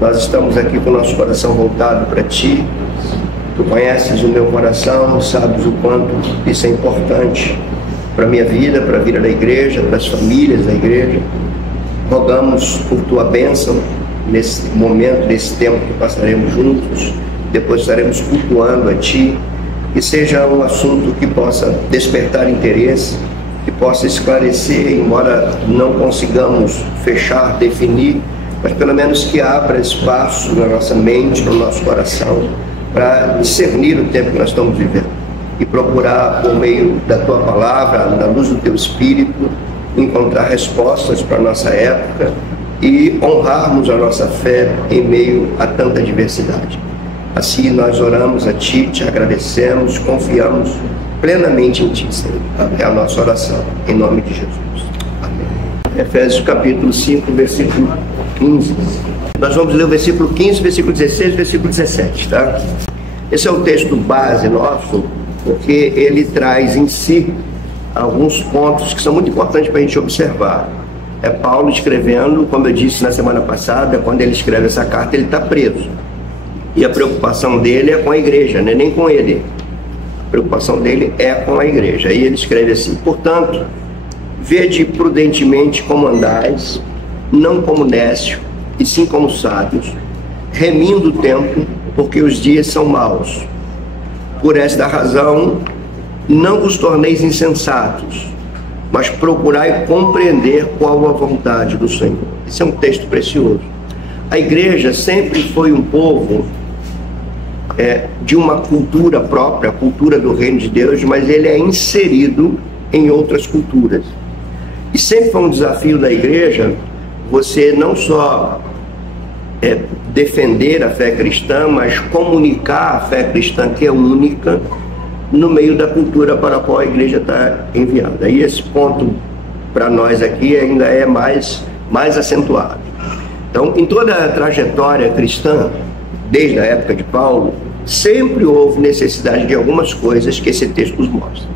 Nós estamos aqui com o nosso coração voltado para Ti. Tu conheces o meu coração, sabes o quanto isso é importante para a minha vida, para a vida da igreja, para as famílias da igreja. Rogamos por Tua bênção nesse momento, nesse tempo que passaremos juntos. Depois estaremos cultuando a Ti. Que seja um assunto que possa despertar interesse, que possa esclarecer, embora não consigamos fechar, definir, mas pelo menos que abra espaço na nossa mente, no nosso coração, para discernir o tempo que nós estamos vivendo e procurar, por meio da Tua palavra, na luz do Teu Espírito, encontrar respostas para a nossa época e honrarmos a nossa fé em meio a tanta diversidade. Assim nós oramos a Ti, Te agradecemos, confiamos plenamente em Ti, Senhor. É a nossa oração, em nome de Jesus. Amém. Efésios capítulo 5, versículo 15. Nós vamos ler o versículo 15, versículo 16 e versículo 17, tá? Esse é o texto base nosso, porque ele traz em si alguns pontos que são muito importantes para a gente observar. É Paulo escrevendo, como eu disse na semana passada, quando ele escreve essa carta, ele está preso. E a preocupação dele é com a igreja, não é nem com ele. A preocupação dele é com a igreja. E ele escreve assim: portanto, vede prudentemente como andais, não como nécio, e sim como sábios, remindo o tempo, porque os dias são maus. Por esta razão, não vos torneis insensatos, mas procurai compreender qual a vontade do Senhor. Esse é um texto precioso. A igreja sempre foi um povo de uma cultura própria, a cultura do reino de Deus, mas ele é inserido em outras culturas. E sempre foi um desafio da igreja você não só defender a fé cristã, mas comunicar a fé cristã, que é única, no meio da cultura para a qual a igreja está enviada. E esse ponto, para nós aqui, ainda é mais acentuado. Então, em toda a trajetória cristã, desde a época de Paulo, sempre houve necessidade de algumas coisas que esse texto nos mostra.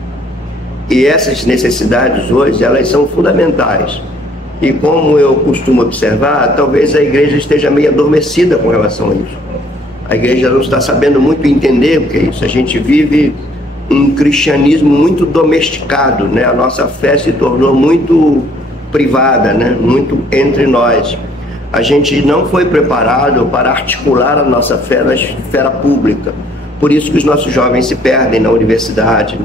E essas necessidades hoje, elas são fundamentais. E como eu costumo observar, talvez a igreja esteja meio adormecida com relação a isso. A igreja não está sabendo muito entender o que é isso. A gente vive um cristianismo muito domesticado, né? A nossa fé se tornou muito privada, né? Muito entre nós. A gente não foi preparado para articular a nossa fé na esfera pública. Por isso que os nossos jovens se perdem na universidade,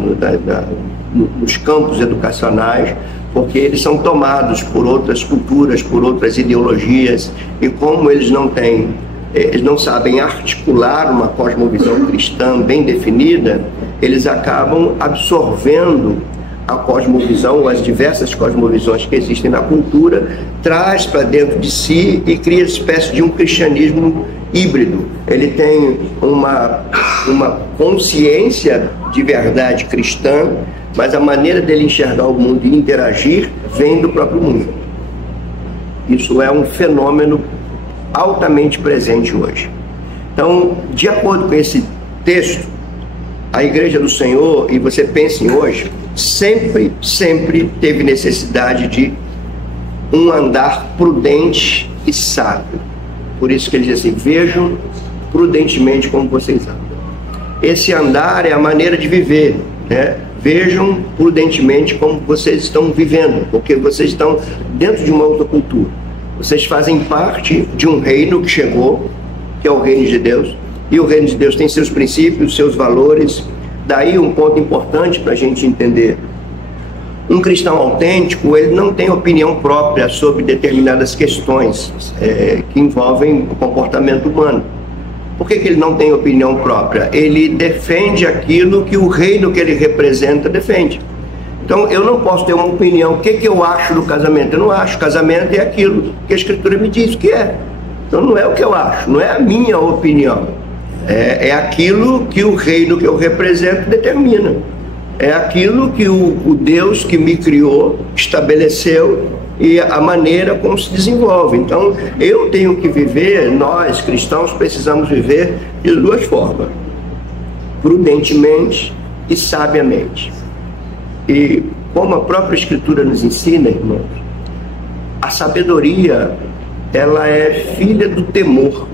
nos campos educacionais, porque eles são tomados por outras culturas, por outras ideologias, e como eles não sabem articular uma cosmovisão cristã bem definida, eles acabam absorvendo a cosmovisão, as diversas cosmovisões que existem na cultura, traz para dentro de si e cria espécie de um cristianismo híbrido. Ele tem uma consciência de verdade cristã, mas a maneira dele enxergar o mundo e interagir vem do próprio mundo. Isso é um fenômeno altamente presente hoje. Então, de acordo com esse texto, a Igreja do Senhor, e você pensa em hoje, sempre teve necessidade de um andar prudente e sábio. Por isso que ele diz assim: vejam prudentemente como vocês andam. Esse andar é a maneira de viver, né? Vejam prudentemente como vocês estão vivendo, porque vocês estão dentro de uma outra cultura. Vocês fazem parte de um reino que chegou, que é o reino de Deus, e o reino de Deus tem seus princípios, seus valores. Daí um ponto importante para a gente entender: um cristão autêntico, ele não tem opinião própria sobre determinadas questões que envolvem o comportamento humano. Por que ele não tem opinião própria? Ele defende aquilo que o reino que ele representa defende. Então eu não posso ter uma opinião. O que eu acho do casamento? Eu não acho. Casamento é aquilo que a Escritura me diz que é. Então não é o que eu acho, não é a minha opinião. É aquilo que o reino que eu represento determina. É aquilo que o Deus que me criou estabeleceu e a maneira como se desenvolve. Então eu tenho que viver, nós cristãos precisamos viver de duas formas: prudentemente e sabiamente. E como a própria Escritura nos ensina, irmãos, a sabedoria ela é filha do temor.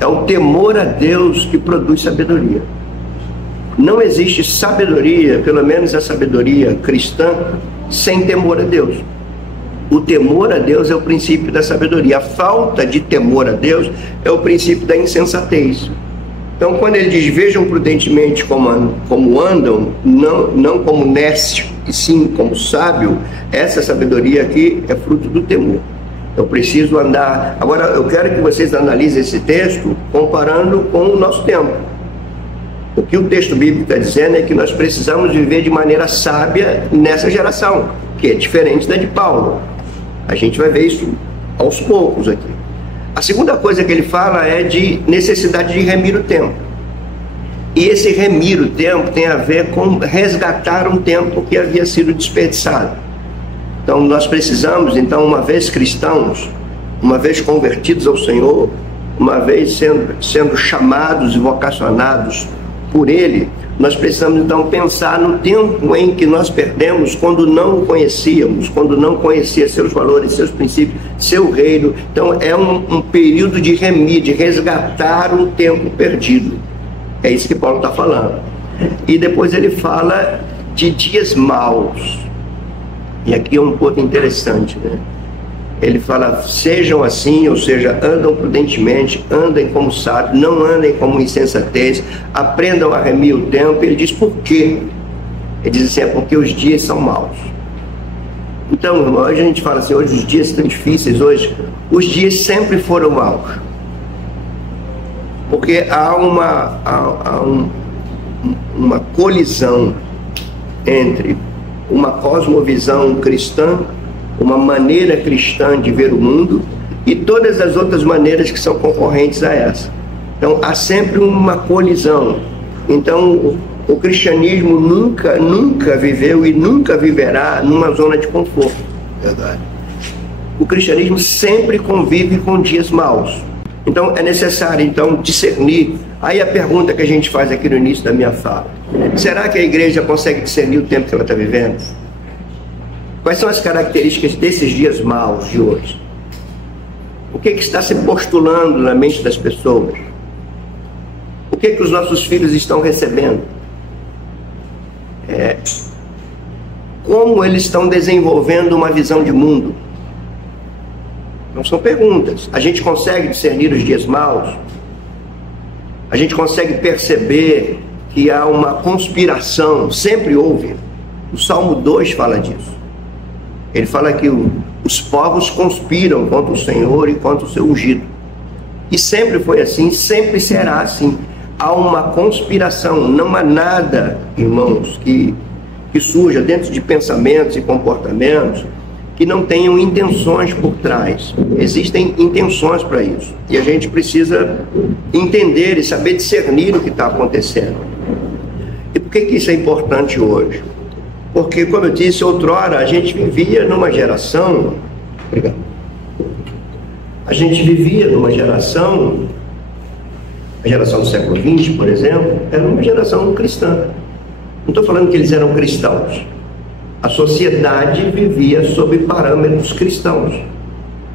É o temor a Deus que produz sabedoria. Não existe sabedoria, pelo menos a sabedoria cristã, sem temor a Deus. O temor a Deus é o princípio da sabedoria. A falta de temor a Deus é o princípio da insensatez. Então, quando ele diz, vejam prudentemente como andam, não como nécio, e sim como sábio, essa sabedoria aqui é fruto do temor. Eu preciso andar... Agora, eu quero que vocês analisem esse texto comparando com o nosso tempo. O que o texto bíblico está dizendo é que nós precisamos viver de maneira sábia nessa geração, que é diferente da de Paulo. A gente vai ver isso aos poucos aqui. A segunda coisa que ele fala é de necessidade de remir o tempo. E esse remir o tempo tem a ver com resgatar um tempo que havia sido desperdiçado. Então nós precisamos, uma vez cristãos, uma vez convertidos ao Senhor, uma vez sendo chamados e vocacionados por Ele, nós precisamos então pensar no tempo em que nós perdemos quando não o conhecíamos, quando não conhecia seus valores, seus princípios, seu reino. Então é um período de remir, de resgatar um tempo perdido. É isso que Paulo está falando. E depois ele fala de dias maus. E aqui é um ponto interessante, né? Ele fala, sejam assim, ou seja, andam prudentemente, andem como sábios, não andem como insensatez, aprendam a remir o tempo. Ele diz por quê? Ele diz assim, é porque os dias são maus. Então, hoje a gente fala assim, hoje os dias estão difíceis, hoje os dias sempre foram maus. Porque há uma colisão entre uma cosmovisão cristã, uma maneira cristã de ver o mundo e todas as outras maneiras que são concorrentes a essa. Então há sempre uma colisão. Então o cristianismo nunca viveu e nunca viverá numa zona de conforto. Verdade. O cristianismo sempre convive com dias maus. Então é necessário discernir. Aí a pergunta que a gente faz aqui no início da minha fala: será que a igreja consegue discernir o tempo que ela está vivendo? Quais são as características desses dias maus de hoje? O que está se postulando na mente das pessoas? O que os nossos filhos estão recebendo? Como eles estão desenvolvendo uma visão de mundo? Não são perguntas. A gente consegue discernir os dias maus? A gente consegue perceber que há uma conspiração, sempre houve. O Salmo 2 fala disso. Ele fala que os povos conspiram contra o Senhor e contra o seu ungido. E sempre foi assim, sempre será assim. Há uma conspiração, não há nada, irmãos, que surja dentro de pensamentos e comportamentos que não tenham intenções por trás. Existem intenções para isso. E a gente precisa entender e saber discernir o que está acontecendo. E por que isso é importante hoje? Porque, como eu disse, outrora a gente vivia numa geração... Obrigado. A gente vivia numa geração... A geração do século XX, por exemplo, era uma geração cristã. Não estou falando que eles eram cristãos. A sociedade vivia sob parâmetros cristãos.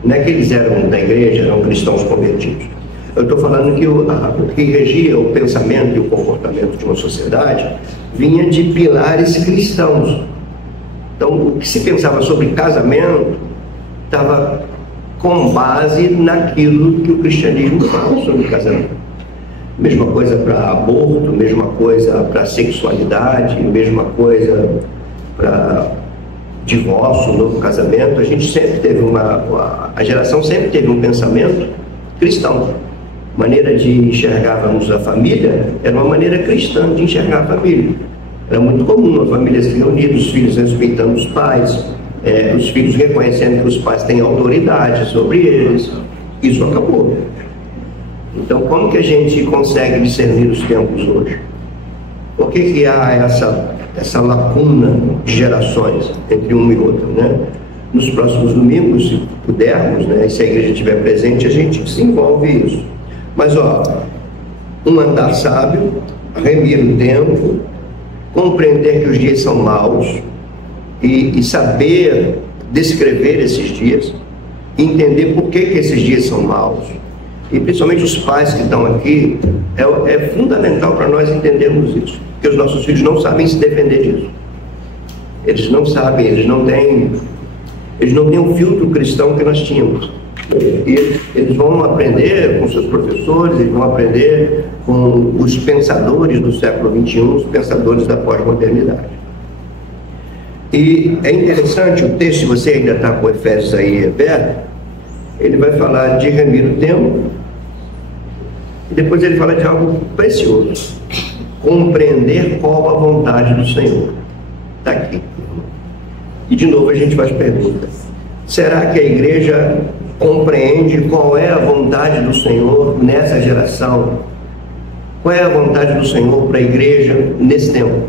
Não é que eles eram da igreja, eram cristãos convertidos. Eu estou falando que o que regia o pensamento e o comportamento de uma sociedade vinha de pilares cristãos. Então, o que se pensava sobre casamento estava com base naquilo que o cristianismo fala sobre casamento. Mesma coisa para aborto, mesma coisa para sexualidade, mesma coisa para divórcio, novo casamento. A gente sempre teve a geração sempre teve um pensamento cristão. Maneira de enxergarmos a família era uma maneira cristã de enxergar a família. Era muito comum a família se reunir, os filhos respeitando os pais, os filhos reconhecendo que os pais têm autoridade sobre eles. Isso acabou. Então, como que a gente consegue discernir os tempos hoje? Por que há essa lacuna de gerações entre um e outro, né? Nos próximos domingos, se pudermos, né, e se a igreja estiver presente, a gente desenvolve isso. Mas, um andar sábio, remir o tempo, compreender que os dias são maus e saber descrever esses dias. entender por que esses dias são maus. E principalmente os pais que estão aqui, é fundamental para nós entendermos isso, porque os nossos filhos não sabem se defender disso. Eles não sabem, eles não têm o filtro cristão que nós tínhamos. E eles vão aprender com seus professores, eles vão aprender com os pensadores do século XXI, os pensadores da pós-modernidade. E é interessante o texto, se você ainda está com Efésios aí aberto, ele vai falar de remir o tempo, e depois ele fala de algo precioso: compreender qual a vontade do Senhor. Está aqui. E de novo a gente faz pergunta: será que a igreja compreende qual é a vontade do Senhor nessa geração? Qual é a vontade do Senhor para a igreja nesse tempo,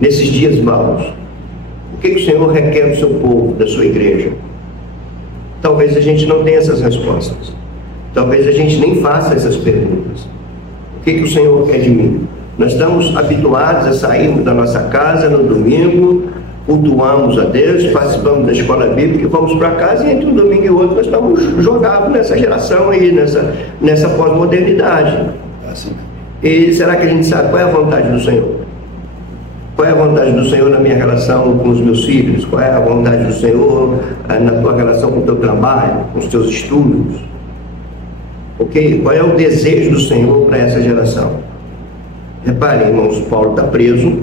nesses dias maus? O que o Senhor requer do seu povo, da sua igreja? Talvez a gente não tenha essas respostas. Talvez a gente nem faça essas perguntas. O que o Senhor quer de mim? Nós estamos habituados a sairmos da nossa casa no domingo, cultuamos a Deus, participamos da escola bíblica e vamos para casa, e entre um domingo e outro nós estamos jogados nessa geração aí, nessa pós-modernidade. E será que a gente sabe qual é a vontade do Senhor? Qual é a vontade do Senhor na minha relação com os meus filhos? Qual é a vontade do Senhor na tua relação com o teu trabalho, com os teus estudos? Ok? Qual é o desejo do Senhor para essa geração? Reparem, irmãos, Paulo está preso.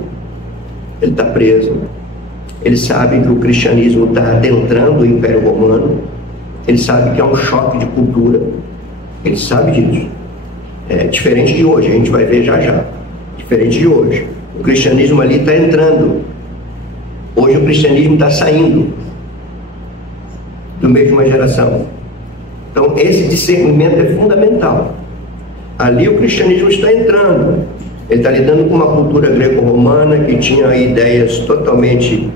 Ele está preso. Ele sabe que o cristianismo está adentrando o Império Romano. Ele sabe que é um choque de cultura. Ele sabe disso. É diferente de hoje, a gente vai ver já já. Diferente de hoje. O cristianismo ali está entrando. Hoje o cristianismo está saindo do meio de uma geração. Então esse discernimento é fundamental. Ali o cristianismo está entrando. Ele está lidando com uma cultura greco-romana que tinha ideias totalmente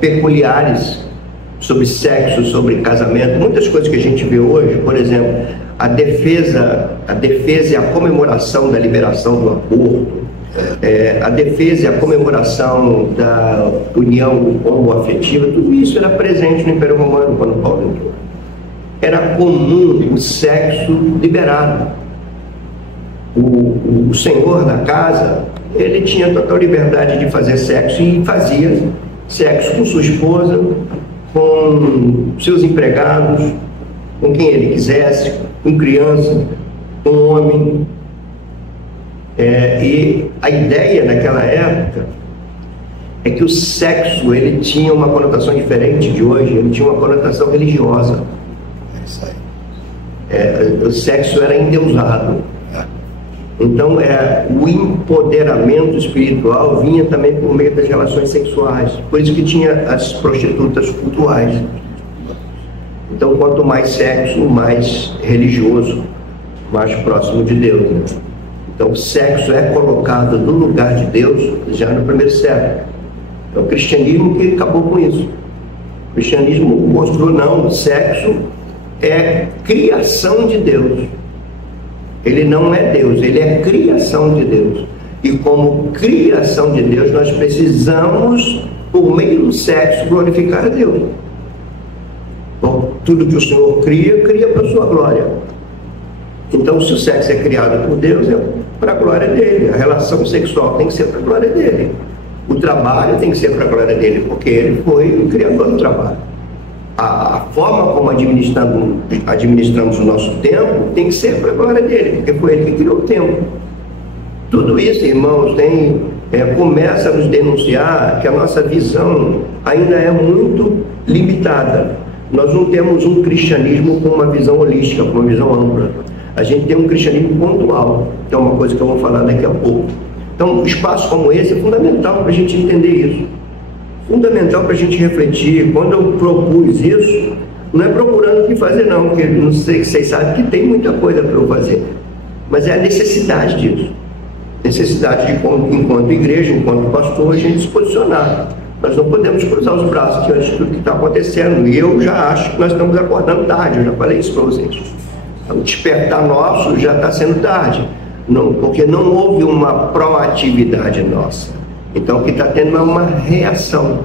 peculiares sobre sexo, sobre casamento, muitas coisas que a gente vê hoje. Por exemplo, a defesa e a comemoração da liberação do aborto, a defesa e a comemoração da união homoafetiva, tudo isso era presente no Império Romano quando Paulo entrou. Era comum o sexo liberado. O senhor da casa, ele tinha total liberdade de fazer sexo, e fazia sexo com sua esposa, com seus empregados, com quem ele quisesse, com criança, com homem. E a ideia naquela época é que o sexo, ele tinha uma conotação diferente de hoje, ele tinha uma conotação religiosa. O sexo era endeusado. Então o empoderamento espiritual vinha também por meio das relações sexuais. Por isso que tinha as prostitutas cultuais. Então quanto mais sexo, mais religioso, mais próximo de Deus, né? Então o sexo é colocado no lugar de Deus já no primeiro século. Então o cristianismo que acabou com isso. O cristianismo mostrou: não, o sexo é criação de Deus. Ele não é Deus, ele é criação de Deus. E como criação de Deus, nós precisamos, por meio do sexo, glorificar a Deus. Bom, tudo que o Senhor cria, cria para a sua glória. Então, se o sexo é criado por Deus, é para a glória dele. A relação sexual tem que ser para a glória dele. O trabalho tem que ser para a glória dele, porque ele foi o criador do trabalho. A forma como administramos o nosso tempo tem que ser para a glória dele, porque foi ele que criou o tempo. Tudo isso, irmãos, começa a nos denunciar que a nossa visão ainda é muito limitada. Nós não temos um cristianismo com uma visão holística, com uma visão ampla. A gente tem um cristianismo pontual, que é uma coisa que eu vou falar daqui a pouco. Então, um espaço como esse é fundamental para a gente entender isso. Fundamental para a gente refletir. Quando eu propus isso, não é procurando o que fazer não, porque não sei se vocês sabem que tem muita coisa para eu fazer, mas é a necessidade disso, necessidade de, enquanto igreja, enquanto pastor, a gente se posicionar. Nós não podemos cruzar os braços diante de tudo que está acontecendo, e eu já acho que nós estamos acordando tarde. Eu já falei isso para vocês. O despertar nosso já está sendo tarde, porque não houve uma proatividade nossa. Então o que está tendo é uma reação.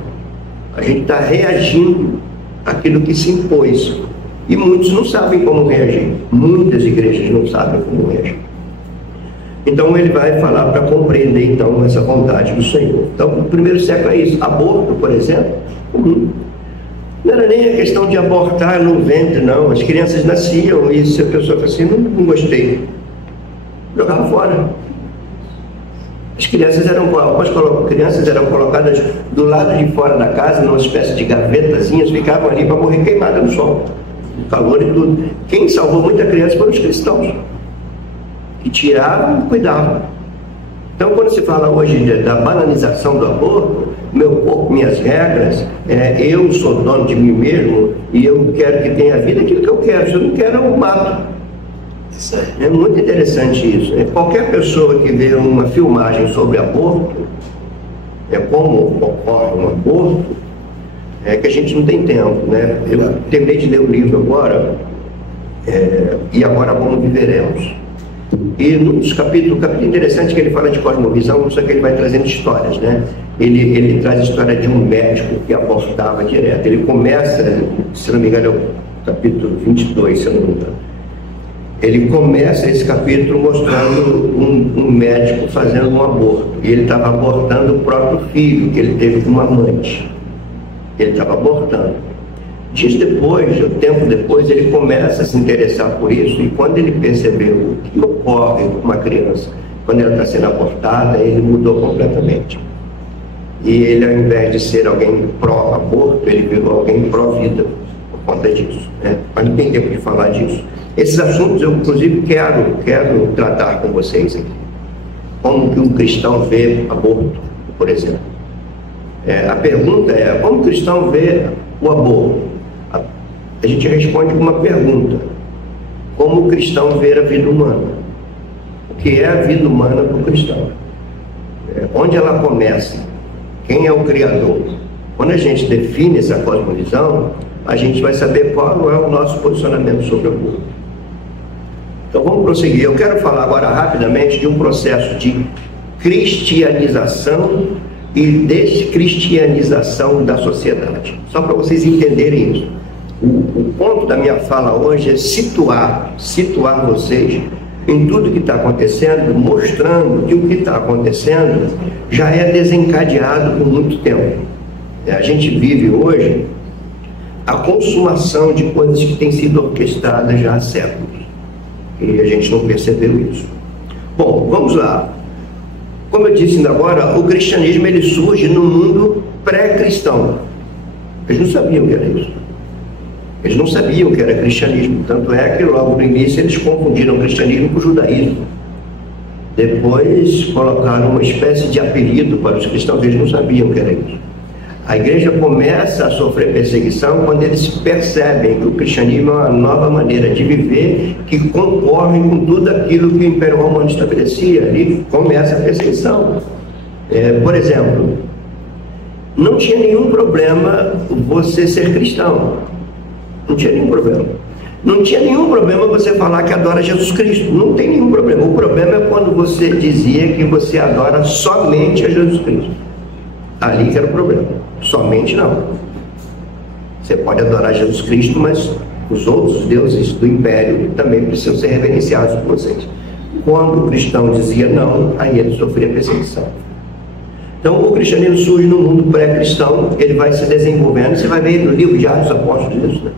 A gente está reagindo aquilo que se impôs. E muitos não sabem como reagir. Muitas igrejas não sabem como reagir. Então ele vai falar para compreender então essa vontade do Senhor. Então no primeiro século é isso. Aborto, por exemplo, não era nem a questão de abortar no ventre, não. As crianças nasciam e se a pessoa fala assim, não gostei, jogava fora. As crianças algumas crianças eram colocadas do lado de fora da casa, numa espécie de gavetazinhas, ficavam ali para morrer queimadas no sol, no calor e tudo. Quem salvou muita criança foram os cristãos, que tiravam e cuidavam. Então, quando se fala hoje da banalização do aborto, meu corpo, minhas regras, eu sou dono de mim mesmo e eu quero que tenha vida aquilo que eu quero. Se eu não quero, eu mato. É muito interessante isso. Qualquer pessoa que vê uma filmagem sobre aborto, como ocorre um aborto, que a gente não tem tempo, né? Eu terminei de ler o livro agora, e agora como viveremos. E nos capítulos, o capítulo interessante que ele fala de cosmovisão, só que ele vai trazendo histórias, né? Ele traz a história de um médico que abortava direto. Ele começa, se não me engano, é o capítulo 22, se eu não me engano. Ele começa esse capítulo mostrando um médico fazendo um aborto. E ele estava abortando o próprio filho, que ele teve com uma amante. Ele estava abortando. Dias depois, um tempo depois, ele começa a se interessar por isso. E quando ele percebeu o que ocorre com uma criança, quando ela está sendo abortada, ele mudou completamente. E ele, ao invés de ser alguém pró-aborto, ele virou alguém pró-vida por conta disso, né? Mas não tem tempo de falar disso. Esses assuntos eu, inclusive, quero tratar com vocês aqui. Como que um cristão vê aborto, por exemplo. A pergunta é, como o cristão vê o aborto? A gente responde com uma pergunta. Como o cristão vê a vida humana? O que é a vida humana para o cristão? Onde ela começa? Quem é o Criador? Quando a gente define essa cosmovisão, a gente vai saber qual é o nosso posicionamento sobre o aborto. Então vamos prosseguir. Eu quero falar agora rapidamente de um processo de cristianização e descristianização da sociedade. Só para vocês entenderem isso. O ponto da minha fala hoje é situar vocês em tudo que está acontecendo, mostrando que o que está acontecendo já é desencadeado por muito tempo. A gente vive hoje a consumação de coisas que têm sido orquestradas já há séculos. E a gente não percebeu isso. Bom, vamos lá. Como eu disse ainda agora, o cristianismo ele surge no mundo pré-cristão. Eles não sabiam o que era isso. Eles não sabiam o que era cristianismo. Tanto é que logo no início eles confundiram o cristianismo com o judaísmo. Depois colocaram uma espécie de apelido para os cristãos. Eles não sabiam o que era isso. A igreja começa a sofrer perseguição quando eles percebem que o cristianismo é uma nova maneira de viver que concorre com tudo aquilo que o Império Romano estabelecia. Ali começa a perseguição. Por exemplo, não tinha nenhum problema você ser cristão. Não tinha nenhum problema. Não tinha nenhum problema você falar que adora Jesus Cristo. Não tem nenhum problema. O problema é quando você dizia que você adora somente a Jesus Cristo. Ali que era o problema. Somente não. Você pode adorar Jesus Cristo, mas os outros deuses do Império também precisam ser reverenciados por vocês. Quando o cristão dizia não, aí ele sofria perseguição. Então o cristianismo surge no mundo pré-cristão, ele vai se desenvolvendo. Você vai ver no livro de Atos dos Apóstolos isso, né?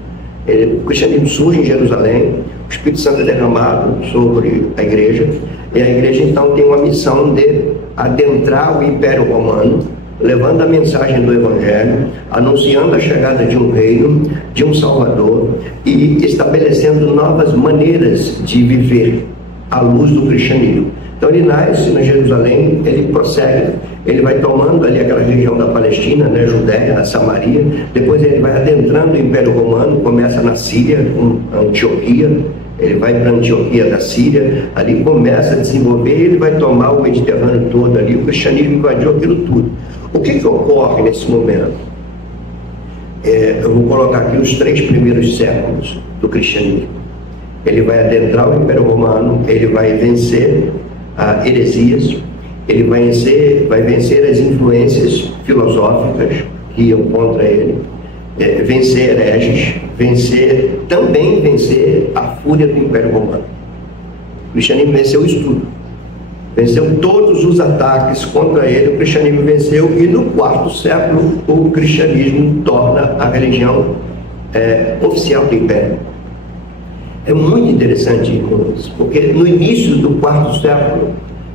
O cristianismo surge em Jerusalém, o Espírito Santo é derramado sobre a igreja, e a igreja então tem uma missão de adentrar o Império Romano, levando a mensagem do Evangelho, anunciando a chegada de um reino, de um Salvador, e estabelecendo novas maneiras de viver à luz do cristianismo. Então ele nasce na Jerusalém, ele prossegue, ele vai tomando ali aquela região da Palestina, né, Judéia, Samaria, depois ele vai adentrando o Império Romano, começa na Síria, com Antioquia, ele vai para Antioquia da Síria, ali começa a desenvolver, ele vai tomar o Mediterrâneo todo ali, o cristianismo invadiu aquilo tudo. O que ocorre nesse momento? Eu vou colocar aqui os 3 primeiros séculos do cristianismo. Ele vai adentrar o Império Romano, ele vai vencer heresias, ele vai vencer as influências filosóficas que iam contra ele, vencer hereges, também vencer a fúria do Império Romano. O cristianismo venceu isso tudo. Venceu todos os ataques contra ele, o cristianismo venceu, e no quarto século o cristianismo torna a religião oficial do Império. É muito interessante, irmãos, porque no início do quarto século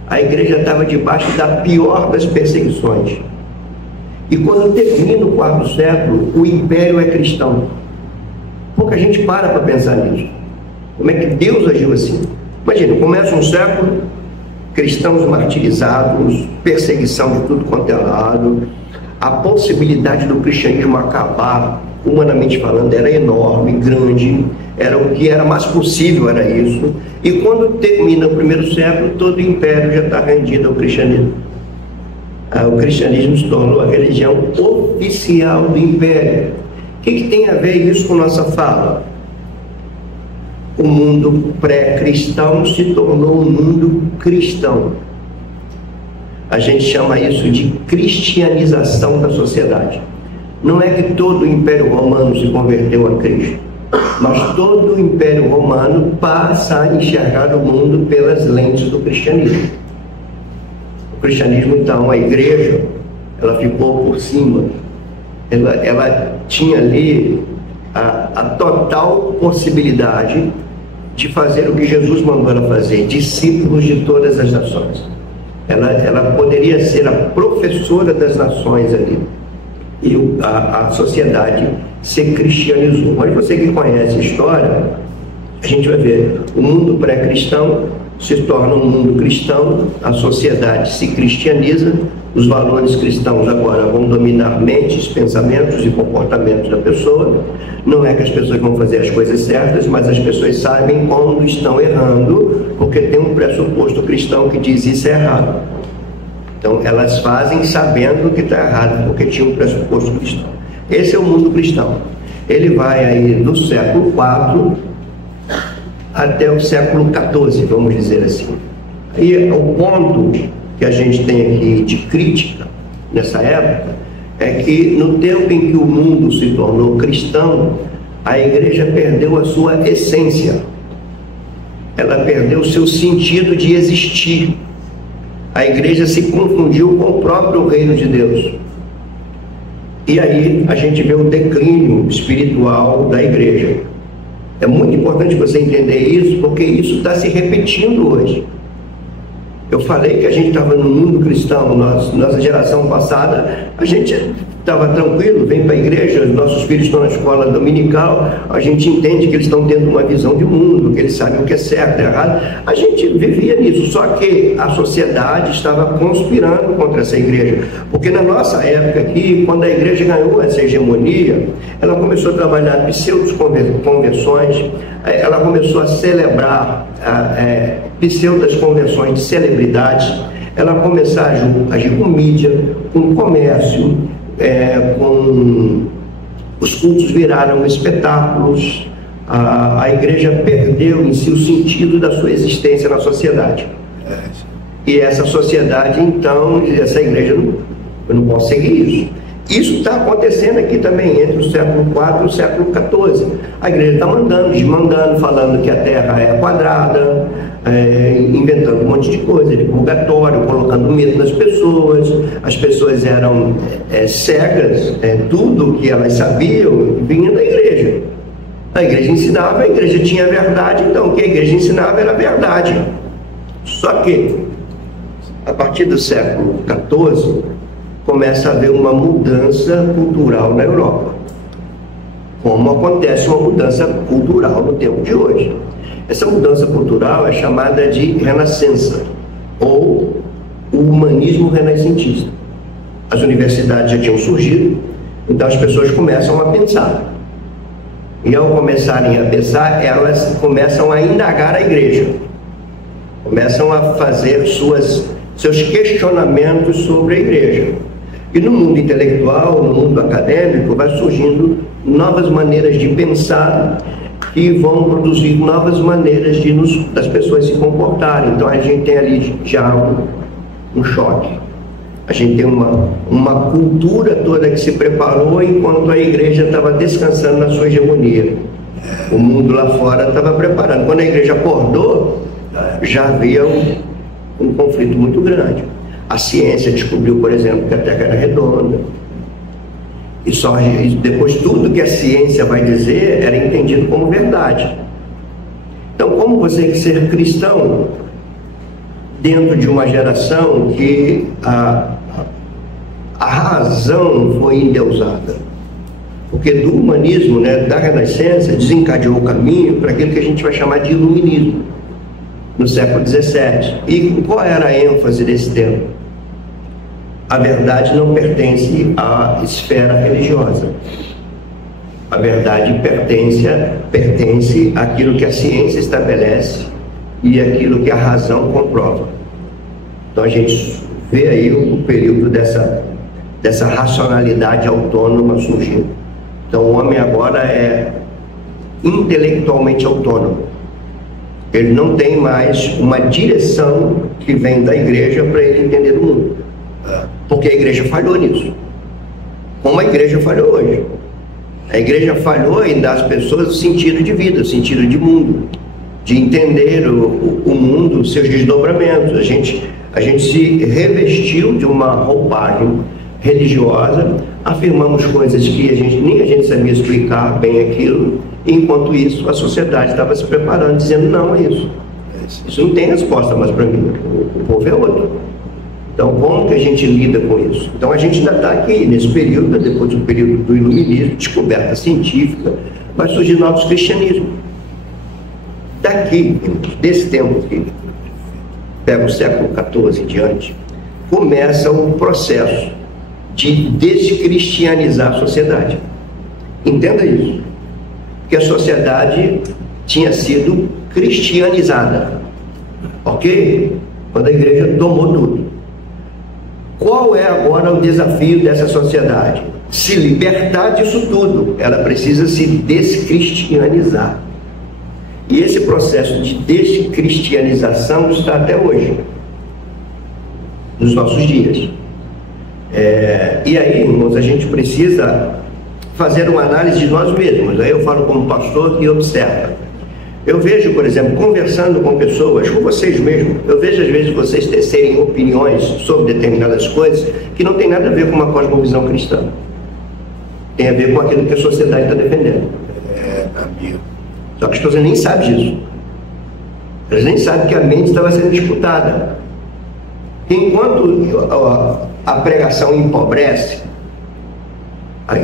a igreja estava debaixo da pior das perseguições. E quando termina o quarto século, o império é cristão. Pouca gente para pensar nisso. Como é que Deus agiu assim? Imagina, começa um século, cristãos martirizados, perseguição de tudo quanto é lado, a possibilidade do cristianismo acabar, humanamente falando, era enorme, grande, era o que era mais possível, era isso. E quando termina o primeiro século, todo o império já está rendido ao cristianismo. O cristianismo se tornou a religião oficial do império. O que tem a ver isso com nossa fala? O mundo pré-cristão se tornou um mundo cristão. A gente chama isso de cristianização da sociedade. Não é que todo o Império Romano se converteu a Cristo, mas todo o Império Romano passa a enxergar o mundo pelas lentes do cristianismo. O cristianismo, então, a igreja, ela ficou por cima. Ela tinha ali a total possibilidade de fazer o que Jesus mandou ela fazer, discípulos de todas as nações. Ela poderia ser a professora das nações ali. E a sociedade se cristianizou. Mas você que conhece a história, a gente vai ver, o mundo pré-cristão se torna um mundo cristão, a sociedade se cristianiza, os valores cristãos agora vão dominar mentes, pensamentos e comportamentos da pessoa. Não é que as pessoas vão fazer as coisas certas, mas as pessoas sabem quando estão errando, porque tem um pressuposto cristão que diz isso é errado. Então elas fazem sabendo que está errado, porque tinha um pressuposto cristão. Esse é o mundo cristão. Ele vai aí do século IV até o século XIV, vamos dizer assim. E o ponto que a gente tem aqui de crítica nessa época é que no tempo em que o mundo se tornou cristão, a igreja perdeu a sua essência. Ela perdeu o seu sentido de existir. A igreja se confundiu com o próprio reino de Deus. E aí a gente vê o declínio espiritual da igreja. É muito importante você entender isso, porque isso está se repetindo hoje. Eu falei que a gente estava no mundo cristão, nossa geração passada, a gente estava tranquilo, vem para a igreja, os nossos filhos estão na escola dominical, a gente entende que eles estão tendo uma visão de mundo, que eles sabem o que é certo e errado. A gente vivia nisso, só que a sociedade estava conspirando contra essa igreja, porque na nossa época aqui, quando a igreja ganhou essa hegemonia, ela começou a trabalhar pseudo-conversões, ela começou a celebrar pseudas conversões de celebridades, ela começou a agir com mídia, com comércio, com os cultos viraram espetáculos, a igreja perdeu em si o sentido da sua existência na sociedade. E essa sociedade, então, essa igreja, eu não posso seguir isso. Isso está acontecendo aqui também, entre o século IV e o século XIV. A igreja está mandando, desmandando, falando que a terra é quadrada, inventando um monte de coisa, de purgatório, colocando medo nas pessoas. As pessoas eram cegas, tudo o que elas sabiam vinha da igreja. A igreja ensinava, a igreja tinha a verdade, então o que a igreja ensinava era a verdade. Só que, a partir do século XIV, começa a haver uma mudança cultural na Europa, como acontece uma mudança cultural no tempo de hoje. Essa mudança cultural é chamada de renascença, ou o humanismo renascentista. As universidades já tinham surgido, então as pessoas começam a pensar. E ao começarem a pensar, elas começam a indagar a igreja, começam a fazer seus questionamentos sobre a igreja. E no mundo intelectual, no mundo acadêmico, vai surgindo novas maneiras de pensar que vão produzir novas maneiras das pessoas se comportarem. Então a gente tem ali já um choque. A gente tem uma cultura toda que se preparou enquanto a igreja estava descansando na sua hegemonia. O mundo lá fora estava preparando. Quando a igreja acordou, já havia um conflito muito grande. A ciência descobriu, por exemplo, que a Terra era redonda. E depois tudo que a ciência vai dizer era entendido como verdade. Então, como você tem que ser cristão dentro de uma geração que a razão foi endeusada? Porque do humanismo, né, da Renascença, desencadeou o caminho para aquilo que a gente vai chamar de iluminismo, no século XVII. E qual era a ênfase desse tempo? A verdade não pertence à esfera religiosa. A verdade pertence àquilo que a ciência estabelece e àquilo que a razão comprova. Então a gente vê aí o período dessa racionalidade autônoma surgindo. Então o homem agora é intelectualmente autônomo. Ele não tem mais uma direção que vem da igreja para ele entender o mundo. Porque a igreja falhou nisso. Como a igreja falhou hoje. A igreja falhou em dar às pessoas o sentido de vida, o sentido de mundo, de entender o mundo, seus desdobramentos. A gente se revestiu de uma roupagem religiosa, afirmamos coisas que nem a gente sabia explicar bem aquilo, e enquanto isso a sociedade estava se preparando, dizendo não é isso. Isso não tem resposta mais para mim, o povo é outro. Então, como que a gente lida com isso? Então, a gente ainda está aqui, nesse período, depois do período do iluminismo, descoberta científica, vai surgir novos cristianismos. Daqui, desse tempo aqui, pega o século XIV em diante, começa um processo de descristianizar a sociedade. Entenda isso. Porque a sociedade tinha sido cristianizada. Ok? Quando a igreja tomou tudo. Qual é agora o desafio dessa sociedade? Se libertar disso tudo. Ela precisa se descristianizar. E esse processo de descristianização está até hoje, nos nossos dias. E aí, irmãos, a gente precisa fazer uma análise de nós mesmos. Aí eu falo como pastor e observa. Eu vejo, por exemplo, conversando com pessoas, com vocês mesmos, eu vejo às vezes vocês tecerem opiniões sobre determinadas coisas que não tem nada a ver com uma cosmovisão cristã. Tem a ver com aquilo que a sociedade está defendendo. Amigo. Só que as pessoas nem sabem disso. Elas nem sabem que a mente estava sendo disputada. Enquanto a pregação empobrece,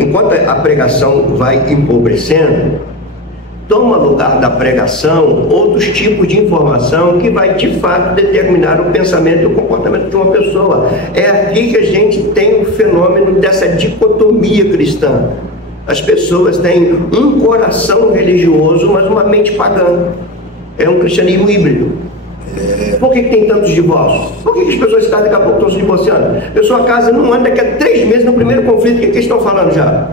enquanto a pregação vai empobrecendo, toma lugar da pregação outros tipos de informação que vai de fato determinar o pensamento e o comportamento de uma pessoa. É aqui que a gente tem o fenômeno dessa dicotomia cristã. As pessoas têm um coração religioso, mas uma mente pagã. É um cristianismo híbrido. Por que tem tantos divórcios? Por que as pessoas casam daqui a pouco estão se divorciando? A pessoa casa num ano, daqui a 3 meses, no primeiro conflito, o que eles estão falando já?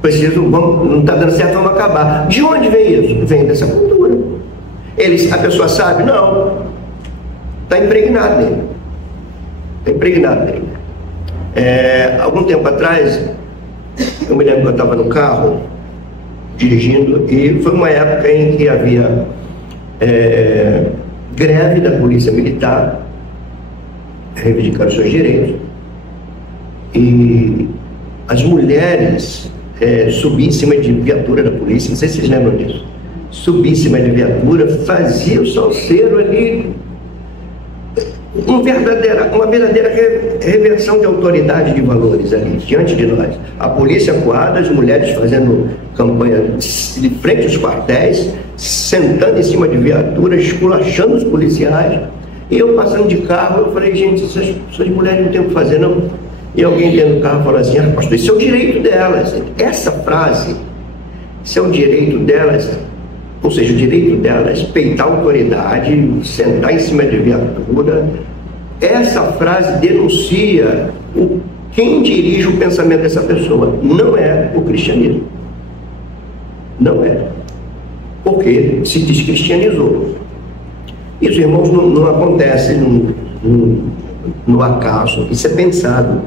Não está dando certo, vamos acabar. De onde vem isso? Vem dessa cultura. A pessoa sabe? Não. Está impregnado nele. Está impregnado nele. Algum tempo atrás, eu me lembro que eu estava no carro, dirigindo, e foi uma época em que havia greve da polícia militar, reivindicando seus direitos, e as mulheres subir em cima de viatura da polícia, não sei se vocês lembram disso, subir em cima de viatura, fazia o salseiro ali, uma verdadeira reversão de autoridade de valores ali, diante de nós. A polícia acuada, as mulheres fazendo campanha de frente aos quartéis, sentando em cima de viaturas, esculachando os policiais, e eu passando de carro, eu falei, gente, essas mulheres não tem o que fazer, não. E alguém dentro do carro falou assim, pastor, isso é o direito delas. Essa frase, isso é o direito delas, ou seja, o direito delas peitar a autoridade, sentar em cima de viatura. Essa frase denuncia quem dirige o pensamento dessa pessoa. Não é o cristianismo. Não é. Porque se descristianizou. Isso, irmãos, não acontece no acaso, isso é pensado.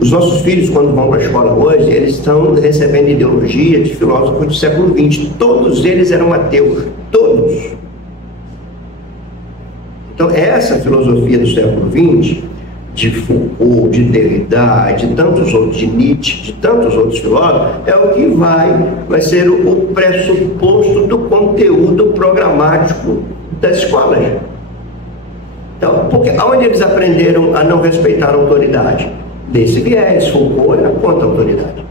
Os nossos filhos, quando vão para a escola hoje, eles estão recebendo ideologia de filósofos do século XX. Todos eles eram ateus, todos. Então, essa filosofia do século XX, de Foucault, de Derrida, de tantos outros, de Nietzsche, de tantos outros filósofos, é o que vai ser o pressuposto do conteúdo programático das escolas. Então, porque onde eles aprenderam a não respeitar a autoridade? Desse viés. Foucault era contra a autoridade.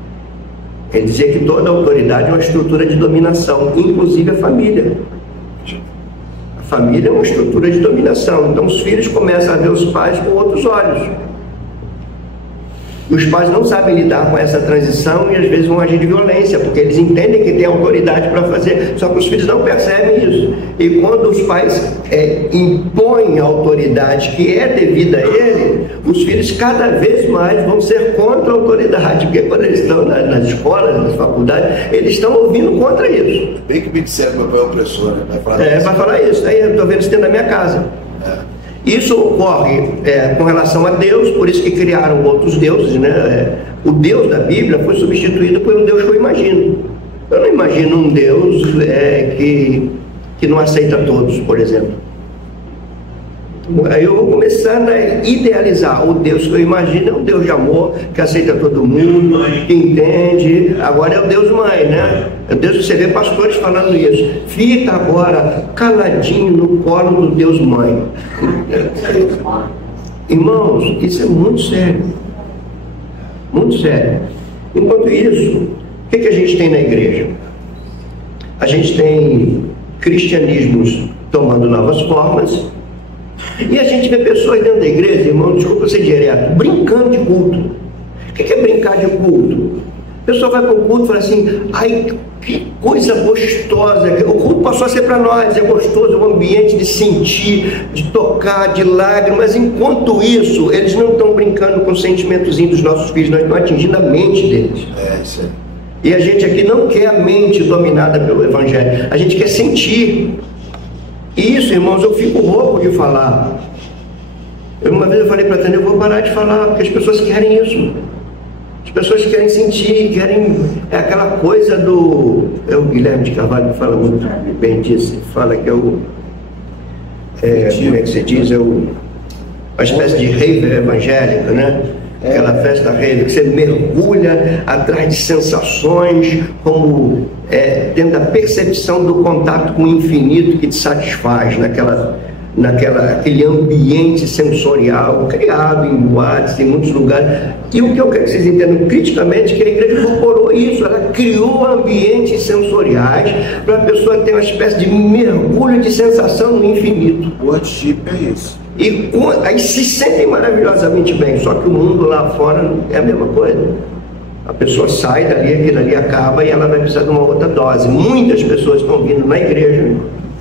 Ele dizia que toda autoridade é uma estrutura de dominação, inclusive a família. A família é uma estrutura de dominação. Então os filhos começam a ver os pais com outros olhos. E os pais não sabem lidar com essa transição e às vezes vão agir de violência, porque eles entendem que tem autoridade para fazer, só que os filhos não percebem isso. E quando os pais impõem a autoridade que é devida a ele, os filhos cada vez mais vão ser contra a autoridade, porque quando eles estão nas escolas, nas faculdades, eles estão ouvindo contra isso. Bem que me disseram que meu pai é opressor, né? Vai falar isso. Aí eu estou vendo isso dentro da minha casa. Isso ocorre com relação a Deus, por isso que criaram outros deuses, né? O Deus da Bíblia foi substituído por um Deus que eu imagino. Eu não imagino um Deus que não aceita todos, por exemplo. Aí eu vou começar a idealizar. O Deus que eu imagino é um Deus de amor, que aceita todo mundo, que entende. Agora é o Deus mãe, né? É o Deus que você vê pastores falando isso. Fica agora caladinho no colo do Deus mãe. Irmãos, isso é muito sério. Muito sério. Enquanto isso, o que a gente tem na igreja? A gente tem cristianismos tomando novas formas. E a gente vê pessoas dentro da igreja, irmão, desculpa ser direto, brincando de culto. O que é brincar de culto? A pessoa vai para o culto e fala assim, ai, que coisa gostosa, o culto passou a ser para nós, é gostoso, é um ambiente de sentir, de tocar, de lágrimas. Enquanto isso, eles não estão brincando com o sentimentozinho dos nossos filhos, nós estamos atingindo a mente deles. Isso é. E a gente aqui não quer a mente dominada pelo Evangelho, a gente quer sentir. E isso, irmãos, eu fico rouco de falar. Uma vez eu falei para a Tânia, eu vou parar de falar, porque as pessoas querem isso. As pessoas querem sentir, querem... É aquela coisa do... É o Guilherme de Carvalho que fala muito bem disso. Ele fala que como é que se diz? Uma espécie de rave evangélica, né? Aquela festa rave que você mergulha atrás de sensações, como dentro da percepção do contato com o infinito que te satisfaz, naquele ambiente sensorial criado em boates, em muitos lugares. E o que eu quero que vocês entendam criticamente é que a igreja incorporou isso, ela criou ambientes sensoriais para a pessoa ter uma espécie de mergulho de sensação no infinito. O worship é isso. E aí se sentem maravilhosamente bem, só que o mundo lá fora é a mesma coisa. A pessoa sai dali, aquilo ali acaba e ela vai precisar de uma outra dose. Muitas pessoas estão vindo na igreja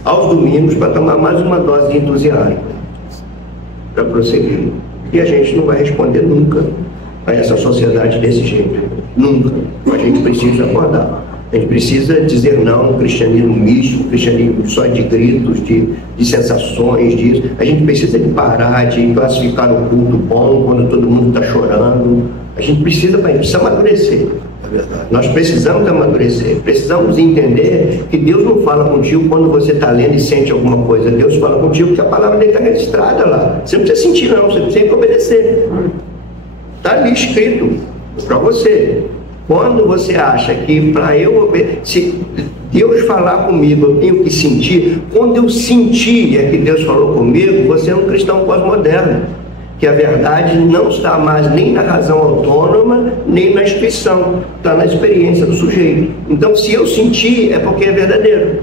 aos domingos para tomar mais uma dose de entusiasmo, para prosseguir. E a gente não vai responder nunca a essa sociedade desse jeito. Nunca. A gente precisa acordar. A gente precisa dizer não ao cristianismo místico, cristianismo só de gritos, de sensações, disso. A gente precisa de parar de classificar o culto bom quando todo mundo está chorando. A gente precisa amadurecer. É verdade. Nós precisamos amadurecer. Precisamos entender que Deus não fala contigo quando você está lendo e sente alguma coisa. Deus fala contigo porque a palavra dele está registrada lá. Você não precisa sentir não, você precisa obedecer. Está ali escrito para você. Quando você acha que para se Deus falar comigo eu tenho que sentir, quando eu sentir que Deus falou comigo, você é um cristão pós-moderno, que a verdade não está mais nem na razão autônoma, nem na intuição, está na experiência do sujeito. Então se eu sentir é porque é verdadeiro.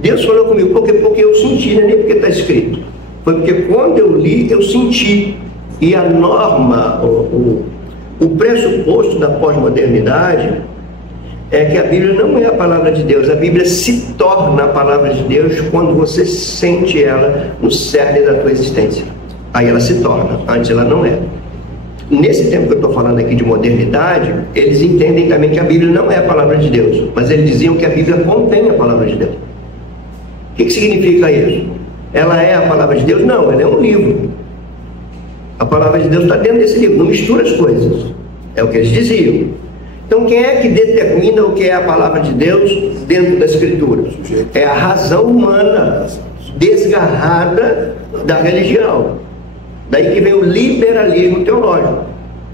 Deus falou comigo porque eu senti, não é nem porque está escrito. Foi porque quando eu li, eu senti. E a norma, o pressuposto da pós-modernidade é que a Bíblia não é a palavra de Deus. A Bíblia se torna a palavra de Deus quando você sente ela no cerne da tua existência. Aí ela se torna, antes ela não é. Nesse tempo que eu estou falando aqui de modernidade, eles entendem também que a Bíblia não é a palavra de Deus, mas eles diziam que a Bíblia contém a palavra de Deus. O que significa isso? Ela é a palavra de Deus? Não, ela é um livro. A palavra de Deus está dentro desse livro, não mistura as coisas. É o que eles diziam. Então, quem é que determina o que é a palavra de Deus dentro da Escritura? É a razão humana, desgarrada da religião. Daí que vem o liberalismo teológico.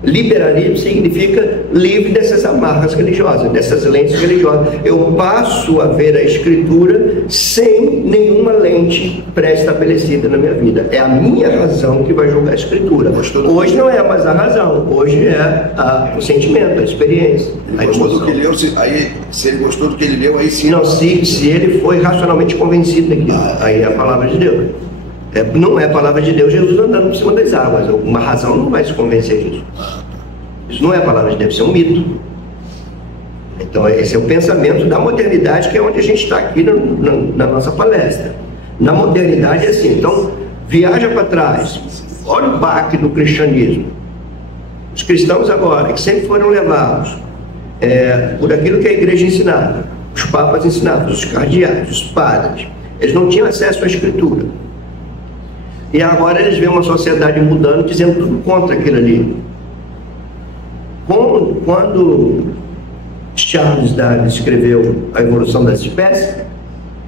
Liberalismo significa livre dessas amarras religiosas, dessas lentes religiosas. Eu passo a ver a Escritura sem nenhuma lente pré-estabelecida na minha vida. É a minha razão que vai julgar a Escritura. Hoje não é mais a razão, hoje é o sentimento, a experiência. Ele gostou do que leu, aí, se ele gostou do que ele leu, aí sim. Não, se ele foi racionalmente convencido daquilo, aí é a palavra de Deus. Não é a palavra de Deus Jesus andando por cima das águas. Uma razão não vai se convencer disso. Isso não é a palavra de Deus, isso é um mito. Então esse é o pensamento da modernidade, que é onde a gente está aqui na nossa palestra. Na modernidade é assim. Então viaja para trás, olha o baque do cristianismo. Os cristãos agora, que sempre foram levados por aquilo que a igreja ensinava, os papas ensinavam, os cardeais, os padres, eles não tinham acesso à Escritura. E agora eles veem uma sociedade mudando, dizendo tudo contra aquilo ali. Quando Charles Darwin escreveu A Evolução das Espécies,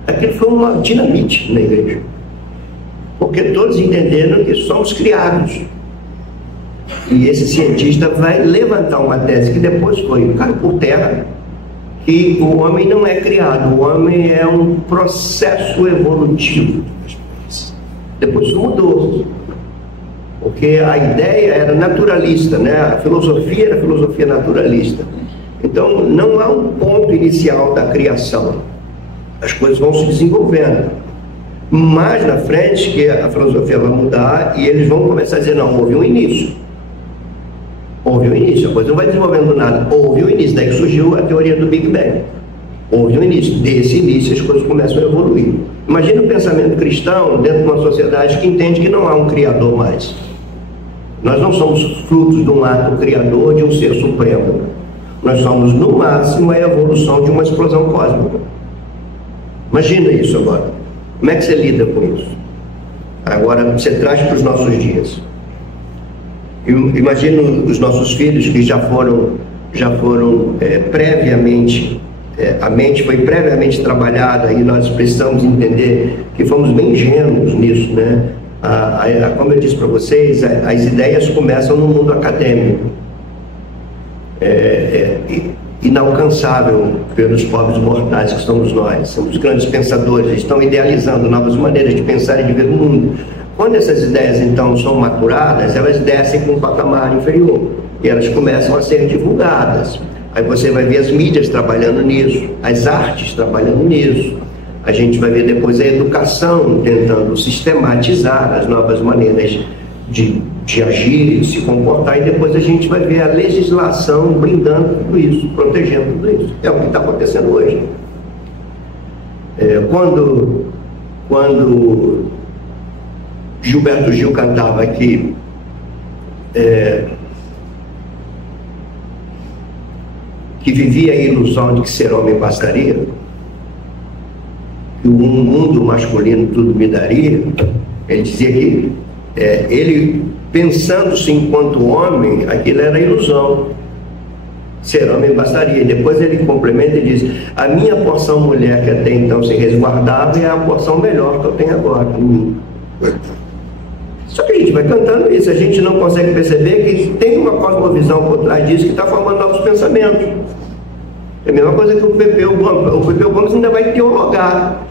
aquilo foi uma dinamite na igreja. Porque todos entenderam que somos criados. E esse cientista vai levantar uma tese que depois caiu por terra, que o homem não é criado, o homem é um processo evolutivo. Depois isso mudou, porque a ideia era naturalista, né? A filosofia era filosofia naturalista. Então não há um ponto inicial da criação, as coisas vão se desenvolvendo. Mais na frente que a filosofia vai mudar e eles vão começar a dizer, não, houve um início. Houve um início, a coisa não vai desenvolvendo nada. Houve um início, daí surgiu a teoria do Big Bang. Houve um início, desse início as coisas começam a evoluir. Imagina o pensamento cristão dentro de uma sociedade que entende que não há um Criador mais. Nós não somos frutos de um ato criador de um ser supremo. Nós somos, no máximo, a evolução de uma explosão cósmica. Imagina isso agora. Como é que você lida com isso? Agora você traz para os nossos dias. Imagina os nossos filhos que já foram previamente, a mente foi previamente trabalhada e nós precisamos entender que fomos bem ingênuos nisso, né? Como eu disse para vocês, as ideias começam no mundo acadêmico, inalcançável pelos pobres mortais que somos nós. Somos grandes pensadores, estão idealizando novas maneiras de pensar e de ver o mundo. Quando essas ideias então são maturadas, elas descem para um patamar inferior e elas começam a ser divulgadas. Aí você vai ver as mídias trabalhando nisso, as artes trabalhando nisso. A gente vai ver depois a educação tentando sistematizar as novas maneiras de agir, de se comportar, e depois a gente vai ver a legislação blindando tudo isso, protegendo tudo isso. É o que está acontecendo hoje. Quando Gilberto Gil cantava aqui, que vivia a ilusão de que ser homem bastaria, que o mundo masculino tudo me daria, ele dizia que ele, pensando-se enquanto homem, aquilo era ilusão. Ser homem bastaria. E depois ele complementa e diz: a minha porção mulher, que até então se resguardava, é a porção melhor que eu tenho agora em mim. Só que a gente vai cantando isso, a gente não consegue perceber que tem uma cosmovisão por trás disso que está formando novos pensamentos. É a mesma coisa que o Pepeu Gomes. O Pepeu Gomes ainda vai teologar,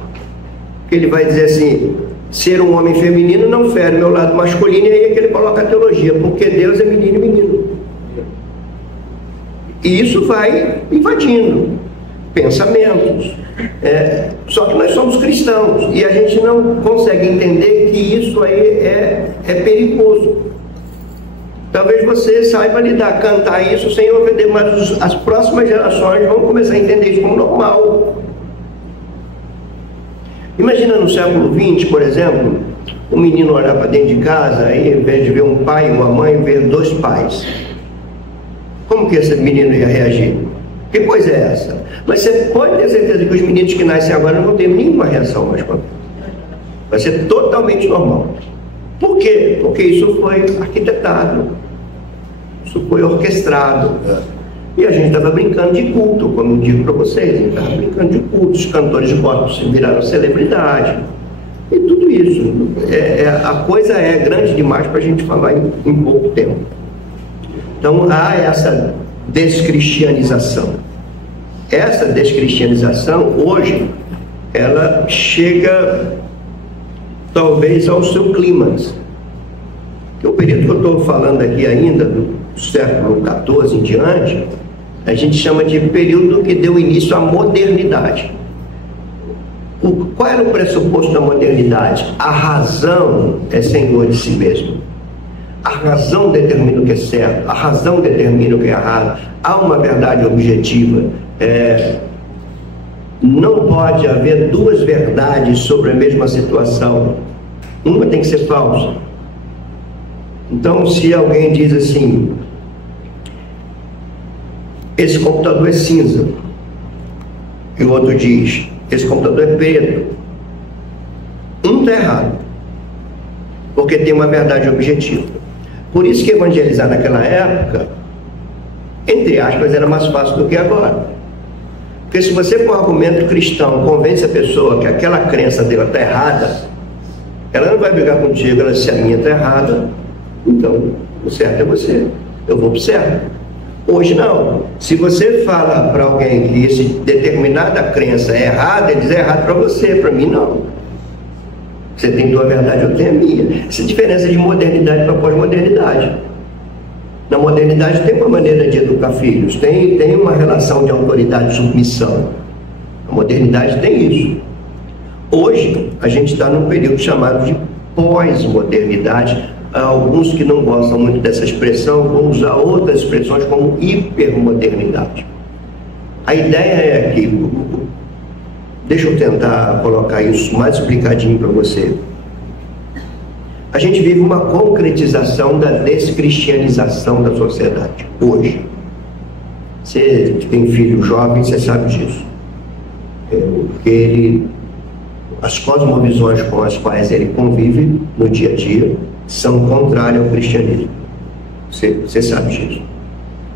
que ele vai dizer assim: ser um homem feminino não fere o meu lado masculino, e aí é que ele coloca a teologia, porque Deus é menino e menino. E isso vai invadindo pensamentos. Só que nós somos cristãos e a gente não consegue entender que isso aí é perigoso. Talvez você saiba lidar, cantar isso sem ofender, mas as próximas gerações vão começar a entender isso como normal. Imagina no século XX, por exemplo, um menino olhar para dentro de casa e, em vez de ver um pai e uma mãe, ver dois pais. Como que esse menino ia reagir? Que coisa é essa? Mas você pode ter certeza que os meninos que nascem agora não vão ter nenhuma reação mais com a vida. Vai ser totalmente normal. Por quê? Porque isso foi arquitetado, isso foi orquestrado. E a gente estava brincando de culto, como eu digo para vocês, a gente estava brincando de culto, os cantores de gospel viraram celebridade, e tudo isso. A coisa é grande demais para a gente falar em pouco tempo. Então há essa descristianização. Essa descristianização, hoje, ela chega talvez ao seu clímax. O período que eu estou falando aqui ainda, do século XIV em diante, a gente chama de período que deu início à modernidade. Qual era o pressuposto da modernidade? A razão é senhor de si mesmo. A razão determina o que é certo, a razão determina o que é errado. Há uma verdade objetiva. Não pode haver duas verdades sobre a mesma situação. Uma tem que ser falsa. Então, se alguém diz assim, esse computador é cinza, e o outro diz, esse computador é preto, um está errado, porque tem uma verdade objetiva. Por isso que evangelizar naquela época, entre aspas, era mais fácil do que agora. Porque se você, com um argumento cristão, convence a pessoa que aquela crença dela está errada, ela não vai brigar contigo, ela diz, se a minha está errada, então o certo é você, eu vou para o certo. Hoje não. Se você fala para alguém que essa determinada crença é errada, ele diz, é errado para você, para mim não. Você tem tua verdade, eu tenho a minha. Essa é a diferença de modernidade para pós-modernidade. Na modernidade tem uma maneira de educar filhos, tem uma relação de autoridade e submissão. A modernidade tem isso. Hoje, a gente está num período chamado de pós-modernidade. Há alguns que não gostam muito dessa expressão, vão usar outras expressões como hipermodernidade. A ideia é que, deixa eu tentar colocar isso mais explicadinho para você. A gente vive uma concretização da descristianização da sociedade, hoje. Você que tem filho jovem, você sabe disso. Porque as cosmovisões com as quais ele convive no dia a dia são contrárias ao cristianismo. Você sabe disso.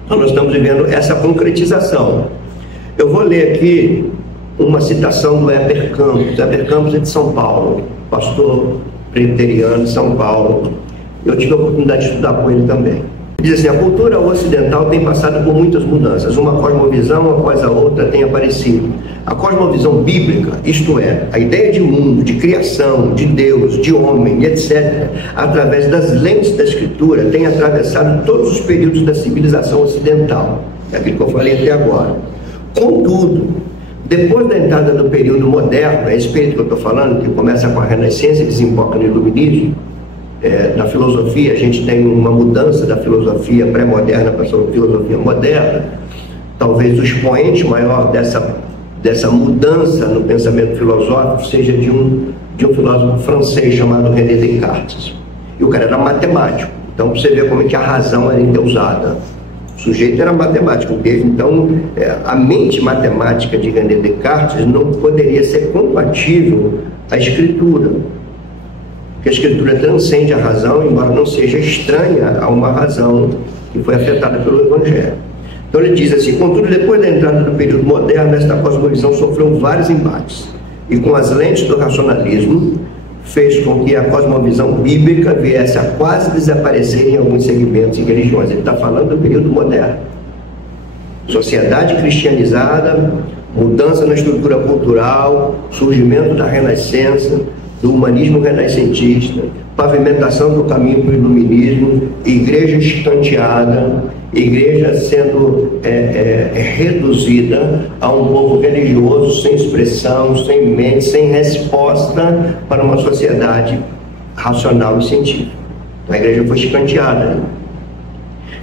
Então nós estamos vivendo essa concretização. Eu vou ler aqui uma citação do Heber Campos. Heber Campos é de São Paulo, pastor presbiteriano de São Paulo. Eu tive a oportunidade de estudar com ele também. Diz assim, a cultura ocidental tem passado por muitas mudanças. Uma cosmovisão após a outra tem aparecido. A cosmovisão bíblica, isto é, a ideia de mundo, de criação, de Deus, de homem, etc., através das lentes da Escritura, tem atravessado todos os períodos da civilização ocidental. É aquilo que eu falei até agora. Contudo, depois da entrada do período moderno, é esse período que eu estou falando, que começa com a Renascença e desemboca no Iluminismo, na filosofia, a gente tem uma mudança da filosofia pré-moderna para a filosofia moderna. Talvez o expoente maior dessa mudança no pensamento filosófico seja de um filósofo francês chamado René Descartes. E o cara era matemático. Então você vê como é que a razão era endeusada. O sujeito era matemático dele. Então a mente matemática de René Descartes não poderia ser compatível à escritura. Porque a escritura transcende a razão, embora não seja estranha a uma razão que foi afetada pelo Evangelho. Então ele diz assim, contudo, depois da entrada do período moderno, esta cosmovisão sofreu vários embates, e com as lentes do racionalismo, fez com que a cosmovisão bíblica viesse a quase desaparecer em alguns segmentos e religiões. Ele está falando do período moderno. Sociedade cristianizada, mudança na estrutura cultural, surgimento da Renascença, do humanismo renascentista, pavimentação do caminho para o iluminismo, igreja escanteada, igreja sendo reduzida a um povo religioso sem expressão, sem mente, sem resposta para uma sociedade racional e científica. Então a igreja foi escanteada.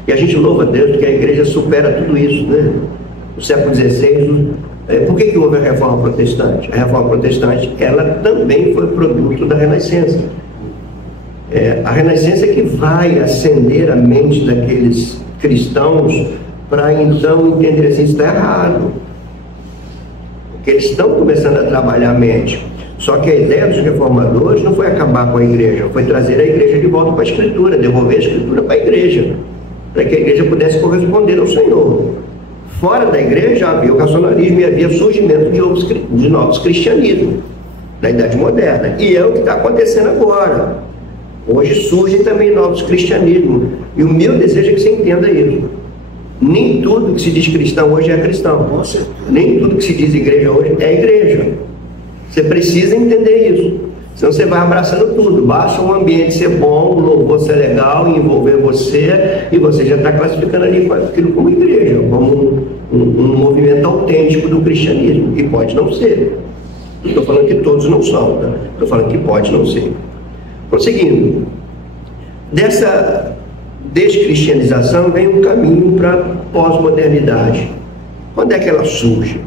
E a gente louva a Deus porque a igreja supera tudo isso, né? No século XVI, por que houve a Reforma Protestante? A Reforma Protestante, ela também foi produto da Renascença. A Renascença é que vai acender a mente daqueles cristãos para então entender assim, isso está errado. Porque eles estão começando a trabalhar a mente. Só que a ideia dos reformadores não foi acabar com a igreja, foi trazer a igreja de volta para a Escritura, devolver a Escritura para a igreja, para que a igreja pudesse corresponder ao Senhor. Fora da igreja havia o racionalismo e havia o surgimento de novos cristianismos, na Idade Moderna. E é o que está acontecendo agora. Hoje surgem também novos cristianismos. E o meu desejo é que você entenda isso. Nem tudo que se diz cristão hoje é cristão. Nem tudo que se diz igreja hoje é igreja. Você precisa entender isso. Senão você vai abraçando tudo. Basta um ambiente ser bom, o louvor ser legal, envolver você, e você já está classificando ali aquilo como igreja, como um movimento autêntico do cristianismo. E pode não ser. Não estou falando que todos não são, tá? Estou falando que pode não ser. Prosseguindo, dessa descristianização vem um caminho para a pós-modernidade. Quando é que ela surge?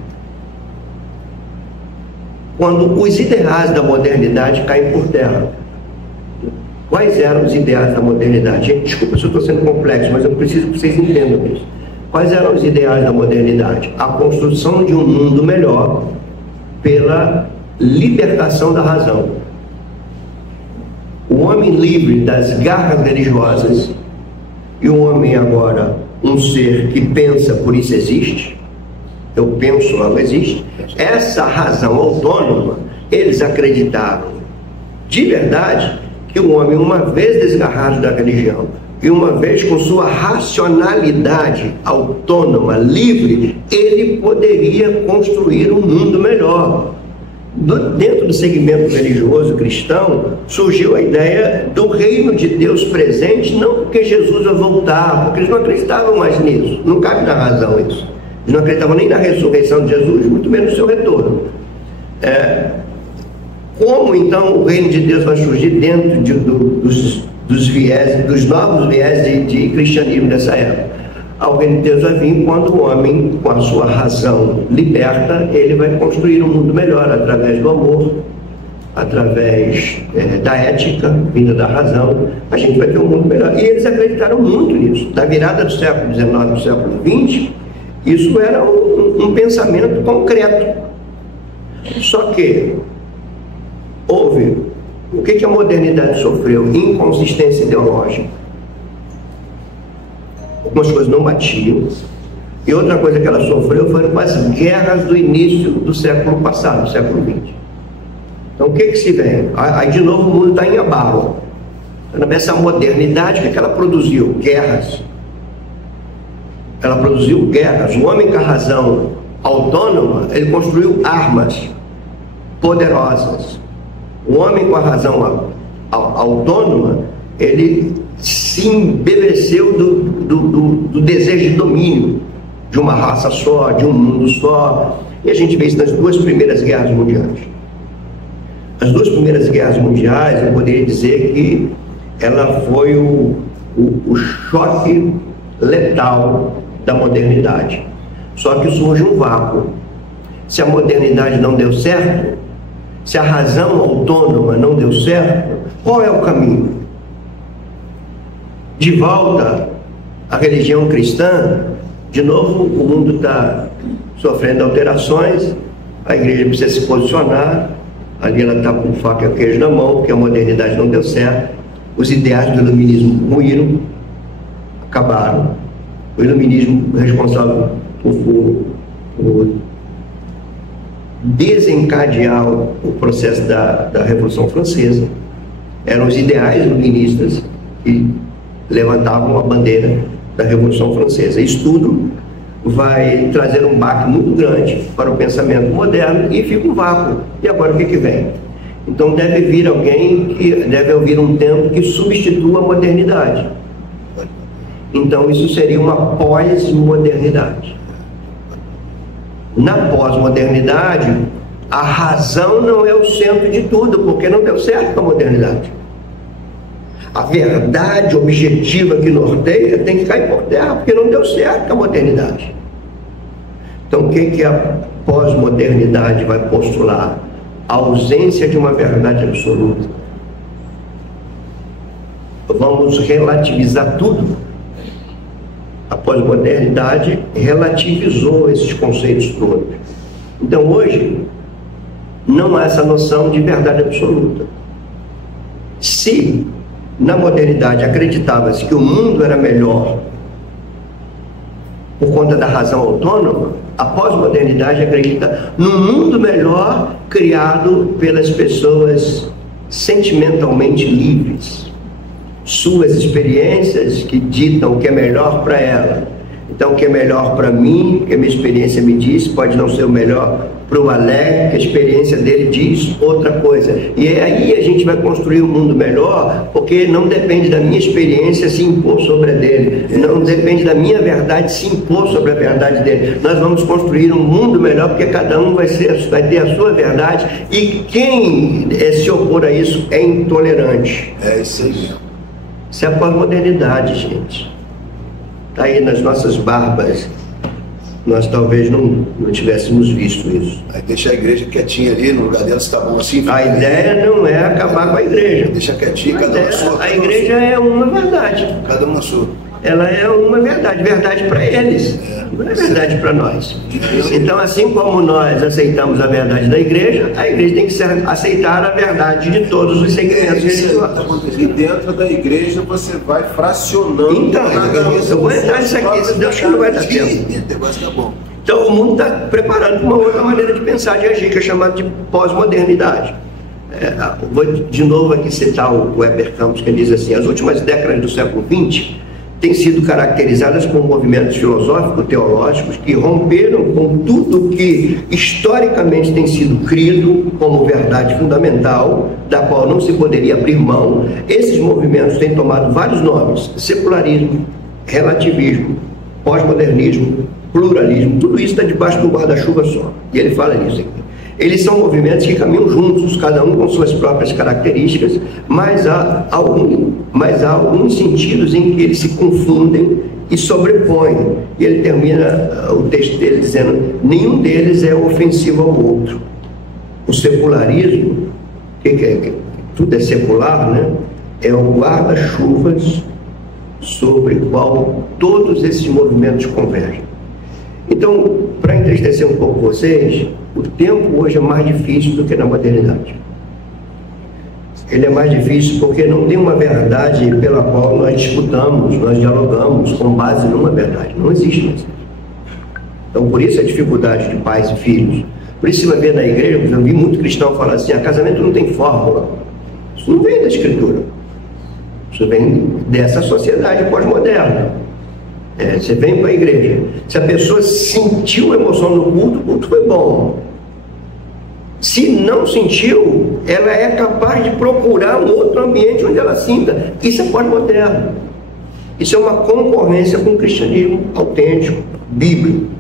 Quando os ideais da modernidade caem por terra. Quais eram os ideais da modernidade? Gente, desculpa se eu estou sendo complexo, mas eu preciso que vocês entendam isso. Quais eram os ideais da modernidade? A construção de um mundo melhor pela libertação da razão. O homem livre das garras religiosas e o homem agora um ser que pensa, por isso existe. Eu penso, logo existe. Essa razão autônoma, eles acreditaram de verdade que o homem, uma vez desgarrado da religião e uma vez com sua racionalidade autônoma, livre, ele poderia construir um mundo melhor. Dentro do segmento religioso cristão, surgiu a ideia do reino de Deus presente, não porque Jesus vai voltar, porque eles não acreditavam mais nisso. Não cabe na razão isso. Eles não acreditavam nem na ressurreição de Jesus, muito menos no seu retorno. Como então o reino de Deus vai surgir dentro dos novos viés de cristianismo dessa época? O reino de Deus vai vir quando o homem, com a sua razão liberta, ele vai construir um mundo melhor através do amor, através da ética, vinda da razão. A gente vai ter um mundo melhor. E eles acreditaram muito nisso. Da virada do século XIX para o século XX, isso era um pensamento concreto. Só que houve, o que a modernidade sofreu? Inconsistência ideológica. Algumas coisas não batiam, e outra coisa que ela sofreu foram as guerras do início do século passado, do século XX. Então o que se vem? Aí de novo o mundo está em abalo. Essa modernidade, o que ela produziu? Guerras. Ela produziu guerras. O homem com a razão autônoma, ele construiu armas poderosas. O homem com a razão autônoma, ele se embebeceu do desejo de domínio de uma raça só, de um mundo só. E a gente vê isso nas duas primeiras guerras mundiais. As duas primeiras guerras mundiais, eu poderia dizer que ela foi o choque letal da modernidade. Só que surge um vácuo. Se a modernidade não deu certo, se a razão autônoma não deu certo, qual é o caminho? De volta à religião cristã, de novo o mundo está sofrendo alterações, a igreja precisa se posicionar, ali ela está com faca e queijo na mão, porque a modernidade não deu certo, os ideais do iluminismo ruíram, acabaram. O iluminismo responsável por desencadear o processo da Revolução Francesa. Eram os ideais iluministas que levantavam a bandeira da Revolução Francesa. Isso tudo vai trazer um baque muito grande para o pensamento moderno e fica um vácuo. E agora o que vem? Então deve vir um tempo que substitua a modernidade. Então isso seria uma pós-modernidade. Na pós-modernidade, a razão não é o centro de tudo, porque não deu certo com a modernidade. A verdade objetiva que norteia tem que cair por terra, porque não deu certo com a modernidade. Então o que a pós-modernidade vai postular? A ausência de uma verdade absoluta. Vamos relativizar tudo. A pós-modernidade relativizou esses conceitos todos. Então hoje, não há essa noção de verdade absoluta. Se na modernidade acreditava-se que o mundo era melhor por conta da razão autônoma, a pós-modernidade acredita num mundo melhor criado pelas pessoas sentimentalmente livres. Suas experiências que ditam o que é melhor para ela. Então, o que é melhor para mim, que a minha experiência me diz, pode não ser o melhor para o Alec, que a experiência dele diz outra coisa. E aí a gente vai construir um mundo melhor, porque não depende da minha experiência se impor sobre a dele. Não depende da minha verdade se impor sobre a verdade dele. Nós vamos construir um mundo melhor, porque cada um vai ter a sua verdade, e quem se opor a isso é intolerante. É isso aí mesmo. Isso é a pós-modernidade, gente. Está aí nas nossas barbas. Nós talvez não tivéssemos visto isso. Aí deixa a igreja quietinha ali, no lugar dela, se tá bom assim. A ideia não é acabar com a igreja. Deixa quietinha, cada uma sua. A igreja é uma verdade. Cada uma sua. Ela é uma verdade. Verdade para eles. Não é verdade para nós. Então, assim como nós aceitamos a verdade da igreja, a igreja tem que aceitar a verdade de todos os segmentos religiosos. E dentro da igreja você vai fracionando. Então, eu vou entrar nisso aqui, senão acho que não vai dar tempo. Então, o mundo está preparando para uma outra maneira de pensar, de agir, que é chamada de pós-modernidade. Vou de novo aqui citar o Weber Campos, que diz assim: as últimas décadas do século XX têm sido caracterizadas por movimentos filosófico-teológicos que romperam com tudo que historicamente tem sido crido como verdade fundamental, da qual não se poderia abrir mão. Esses movimentos têm tomado vários nomes: secularismo, relativismo, pós-modernismo, pluralismo. Tudo isso está debaixo de um guarda-chuva só. E ele fala nisso aqui. Eles são movimentos que caminham juntos, cada um com suas próprias características, mas há alguns sentidos em que eles se confundem e sobrepõem. E ele termina o texto dele dizendo: nenhum deles é ofensivo ao outro. O secularismo, que tudo é secular, né? É o guarda-chuvas sobre o qual todos esses movimentos convergem. Então, para entristecer um pouco vocês, o tempo hoje é mais difícil do que na modernidade. Ele é mais difícil porque não tem uma verdade pela qual nós disputamos, nós dialogamos com base numa verdade. Não existe mais. Então, por isso a dificuldade de pais e filhos. Por isso você vai ver na igreja, eu vi muito cristão falar assim: casamento não tem fórmula. Isso não vem da Escritura. Isso vem dessa sociedade pós-moderna. Você vem para a igreja, se a pessoa sentiu emoção no culto, o culto foi bom. Se não sentiu, ela é capaz de procurar um outro ambiente onde ela sinta. Isso é pós-moderno. Isso é uma concorrência com o cristianismo autêntico, bíblico.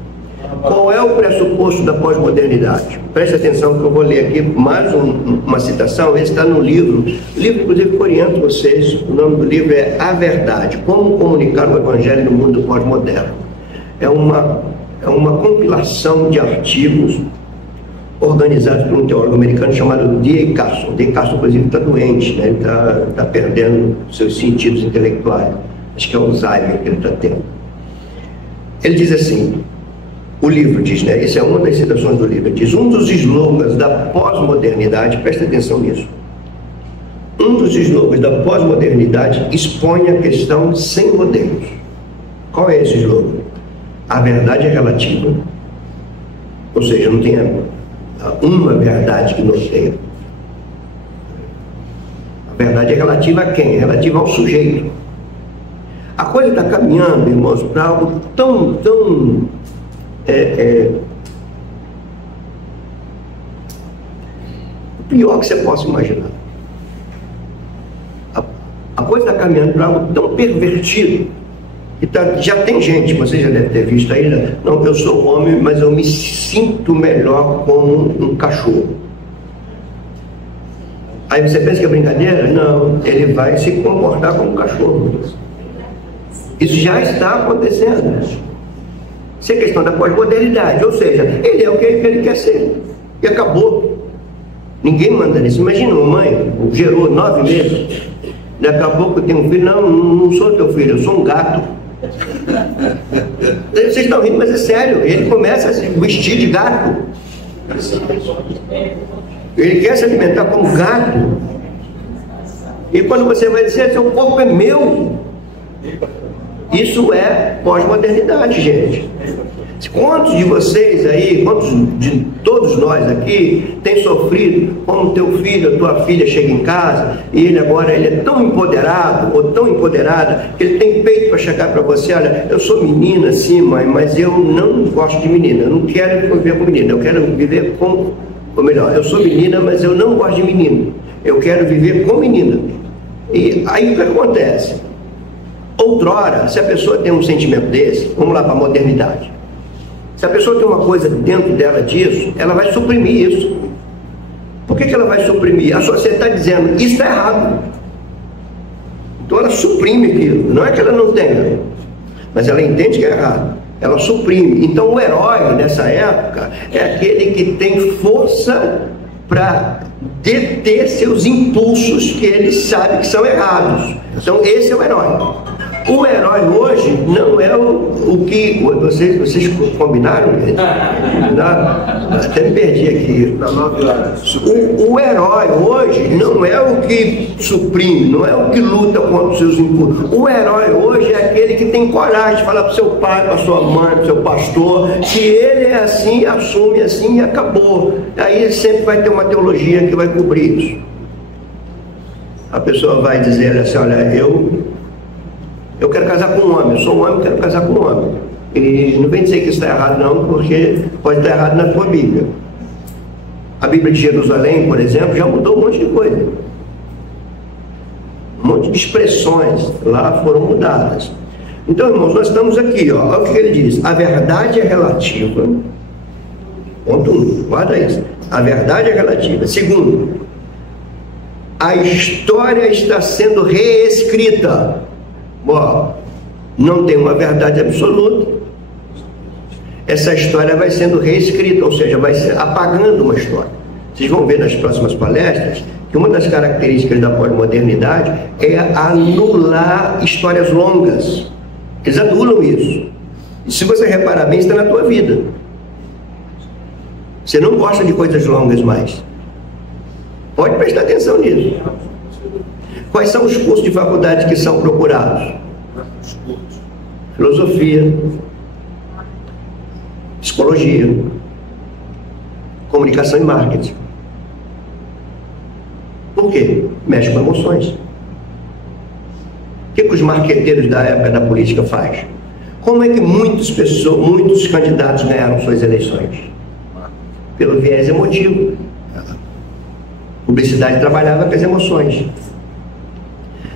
Qual é o pressuposto da pós-modernidade? Preste atenção que eu vou ler aqui mais uma citação. Esse está no livro, inclusive que oriento vocês. O nome do livro é A Verdade, Como Comunicar o Evangelho no Mundo Pós-Moderno. É uma compilação de artigos organizados por um teólogo americano chamado D.A. Carson. D.A. Carson, inclusive, está doente, né? Ele está perdendo seus sentidos intelectuais. Acho que é Alzheimer que ele está tendo. Ele diz assim, o livro diz, né? Essa é uma das citações do livro, diz: um dos slogans da pós-modernidade, presta atenção nisso, um dos slogans da pós-modernidade expõe a questão sem modelos. Qual é esse slogan? A verdade é relativa, ou seja, não tem uma verdade que norteia. A verdade é relativa a quem? É relativa ao sujeito. A coisa está caminhando, irmãos, para algo tão o pior que você possa imaginar. A coisa está caminhando para algo tão pervertido que já tem gente, você já deve ter visto aí, né? Não, eu sou homem, mas eu me sinto melhor como um cachorro. Aí você pensa que é brincadeira? Não, ele vai se comportar como um cachorro. Isso já está acontecendo. Isso é questão da pós-modernidade, ou seja, ele é o que ele quer ser. E acabou. Ninguém manda nisso. Imagina uma mãe, gerou 9 meses, daqui a pouco tem um filho: não sou teu filho, eu sou um gato. Vocês estão rindo, mas é sério. Ele começa a se vestir de gato. Ele quer se alimentar como gato. E quando você vai dizer, seu corpo é meu, isso é pós-modernidade, gente. Quantos de vocês aí, quantos de todos nós aqui, tem sofrido como teu filho ou tua filha chega em casa e ele é tão empoderado ou tão empoderada que ele tem peito para chegar para você, olha, eu sou menina sim, mãe, mas eu não gosto de menina, eu não quero viver com menina, eu quero viver com, ou melhor, eu sou menina, mas eu não gosto de menino, eu quero viver com menina. E aí o que acontece? Outrora, se a pessoa tem um sentimento desse, vamos lá para a modernidade. Se a pessoa tem uma coisa dentro dela disso, ela vai suprimir isso. Por que ela vai suprimir? A sociedade está dizendo, isso está errado. Então ela suprime aquilo. Não é que ela não tenha, mas ela entende que é errado. Ela suprime. Então o herói, nessa época, é aquele que tem força para deter seus impulsos que ele sabe que são errados. Então esse é o herói. O herói hoje não é o que vocês combinaram? Até me perdi aqui. O herói hoje não é o que suprime, não é o que luta contra os seus impulsos. O herói hoje é aquele que tem coragem de falar para o seu pai, para sua mãe, para o seu pastor, que ele é assim, assume assim e acabou. Aí sempre vai ter uma teologia que vai cobrir isso. A pessoa vai dizer assim, olha, eu quero casar com um homem, eu sou um homem, quero casar com um homem. E não vem dizer que isso está errado não, porque pode estar errado na tua Bíblia. A Bíblia de Jerusalém, por exemplo, já mudou um monte de coisa. Um monte de expressões lá foram mudadas. Então, irmãos, nós estamos aqui, ó, olha o que ele diz. A verdade é relativa. Ponto 1, guarda isso. A verdade é relativa. Segundo, a história está sendo reescrita. Bom, não tem uma verdade absoluta. Essa história vai sendo reescrita, ou seja, vai se apagando uma história. Vocês vão ver nas próximas palestras que uma das características da pós-modernidade é anular histórias longas. Eles anulam isso. E se você reparar bem, está na tua vida. Você não gosta de coisas longas mais. Pode prestar atenção nisso. Quais são os cursos de faculdade que são procurados? Filosofia, psicologia, comunicação e marketing. Por quê? Mexe com emoções. O que os marqueteiros da época da política fazem? Como é que muitos candidatos ganharam suas eleições? Pelo viés emotivo. Publicidade trabalhava com as emoções.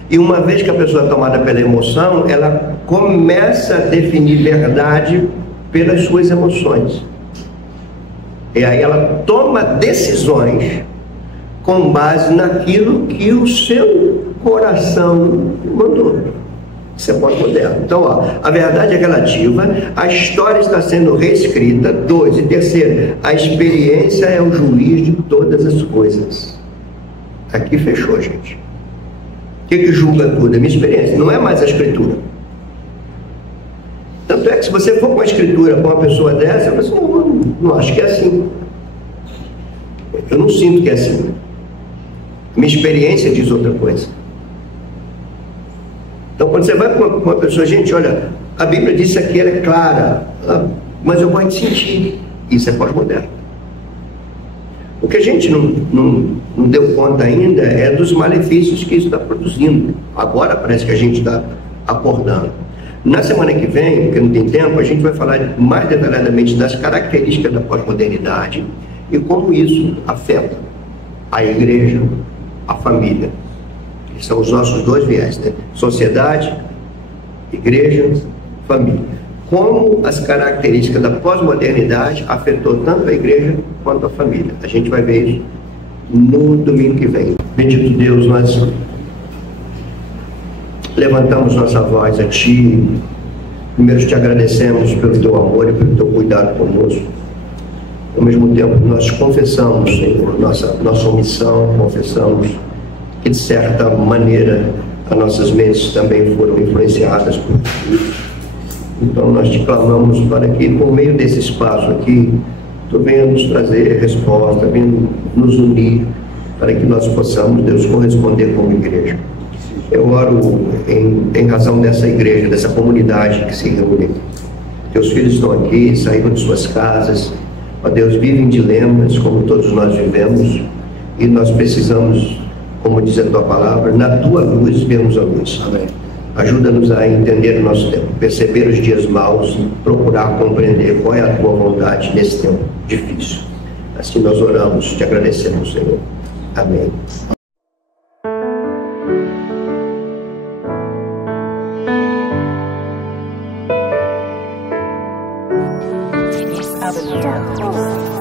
E uma vez que a pessoa é tomada pela emoção, ela começa a definir verdade pelas suas emoções. E aí ela toma decisões com base naquilo que o seu coração mandou. Isso é pós-moderno. Então, ó, a verdade é relativa, a história está sendo reescrita. 2, e terceiro, a experiência é o juiz de todas as coisas. Aqui fechou, gente. O que julga tudo? É a minha experiência, não é mais a escritura. Tanto é que se você for com a escritura com uma pessoa dessa, você não acho que é assim. Eu não sinto que é assim. Minha experiência diz outra coisa. Então quando você vai com uma pessoa, gente, olha, a Bíblia diz aqui, ela é clara, mas eu gosto de sentir. Isso é pós-moderno. O que a gente não deu conta ainda é dos malefícios que isso está produzindo. Agora parece que a gente está acordando. Na semana que vem, porque não tem tempo, a gente vai falar mais detalhadamente das características da pós-modernidade e como isso afeta a igreja, a família. Que são os nossos dois viés, né? Sociedade, igreja, família. Como as características da pós-modernidade afetou tanto a igreja quanto a família. A gente vai ver isso no domingo que vem. Bendito Deus, nós levantamos nossa voz a Ti. Primeiro te agradecemos pelo Teu amor e pelo Teu cuidado conosco. Ao mesmo tempo, nós confessamos, Senhor, nossa omissão, confessamos que, de certa maneira, as nossas mentes também foram influenciadas por Ti. Então nós te clamamos para que, por meio desse espaço aqui, Tu venha nos trazer resposta, venha nos unir para que nós possamos, Deus, corresponder como igreja. Eu oro em razão dessa igreja, dessa comunidade que se reúne. Teus filhos estão aqui, saíram de suas casas, ó Deus, vivem dilemas como todos nós vivemos, e nós precisamos, como diz a tua palavra, na tua luz vemos a luz. Amém. Ajuda-nos a entender o nosso tempo, perceber os dias maus, procurar compreender qual é a tua vontade nesse tempo difícil. Assim nós oramos, te agradecemos, Senhor. Amém. Up in the dark.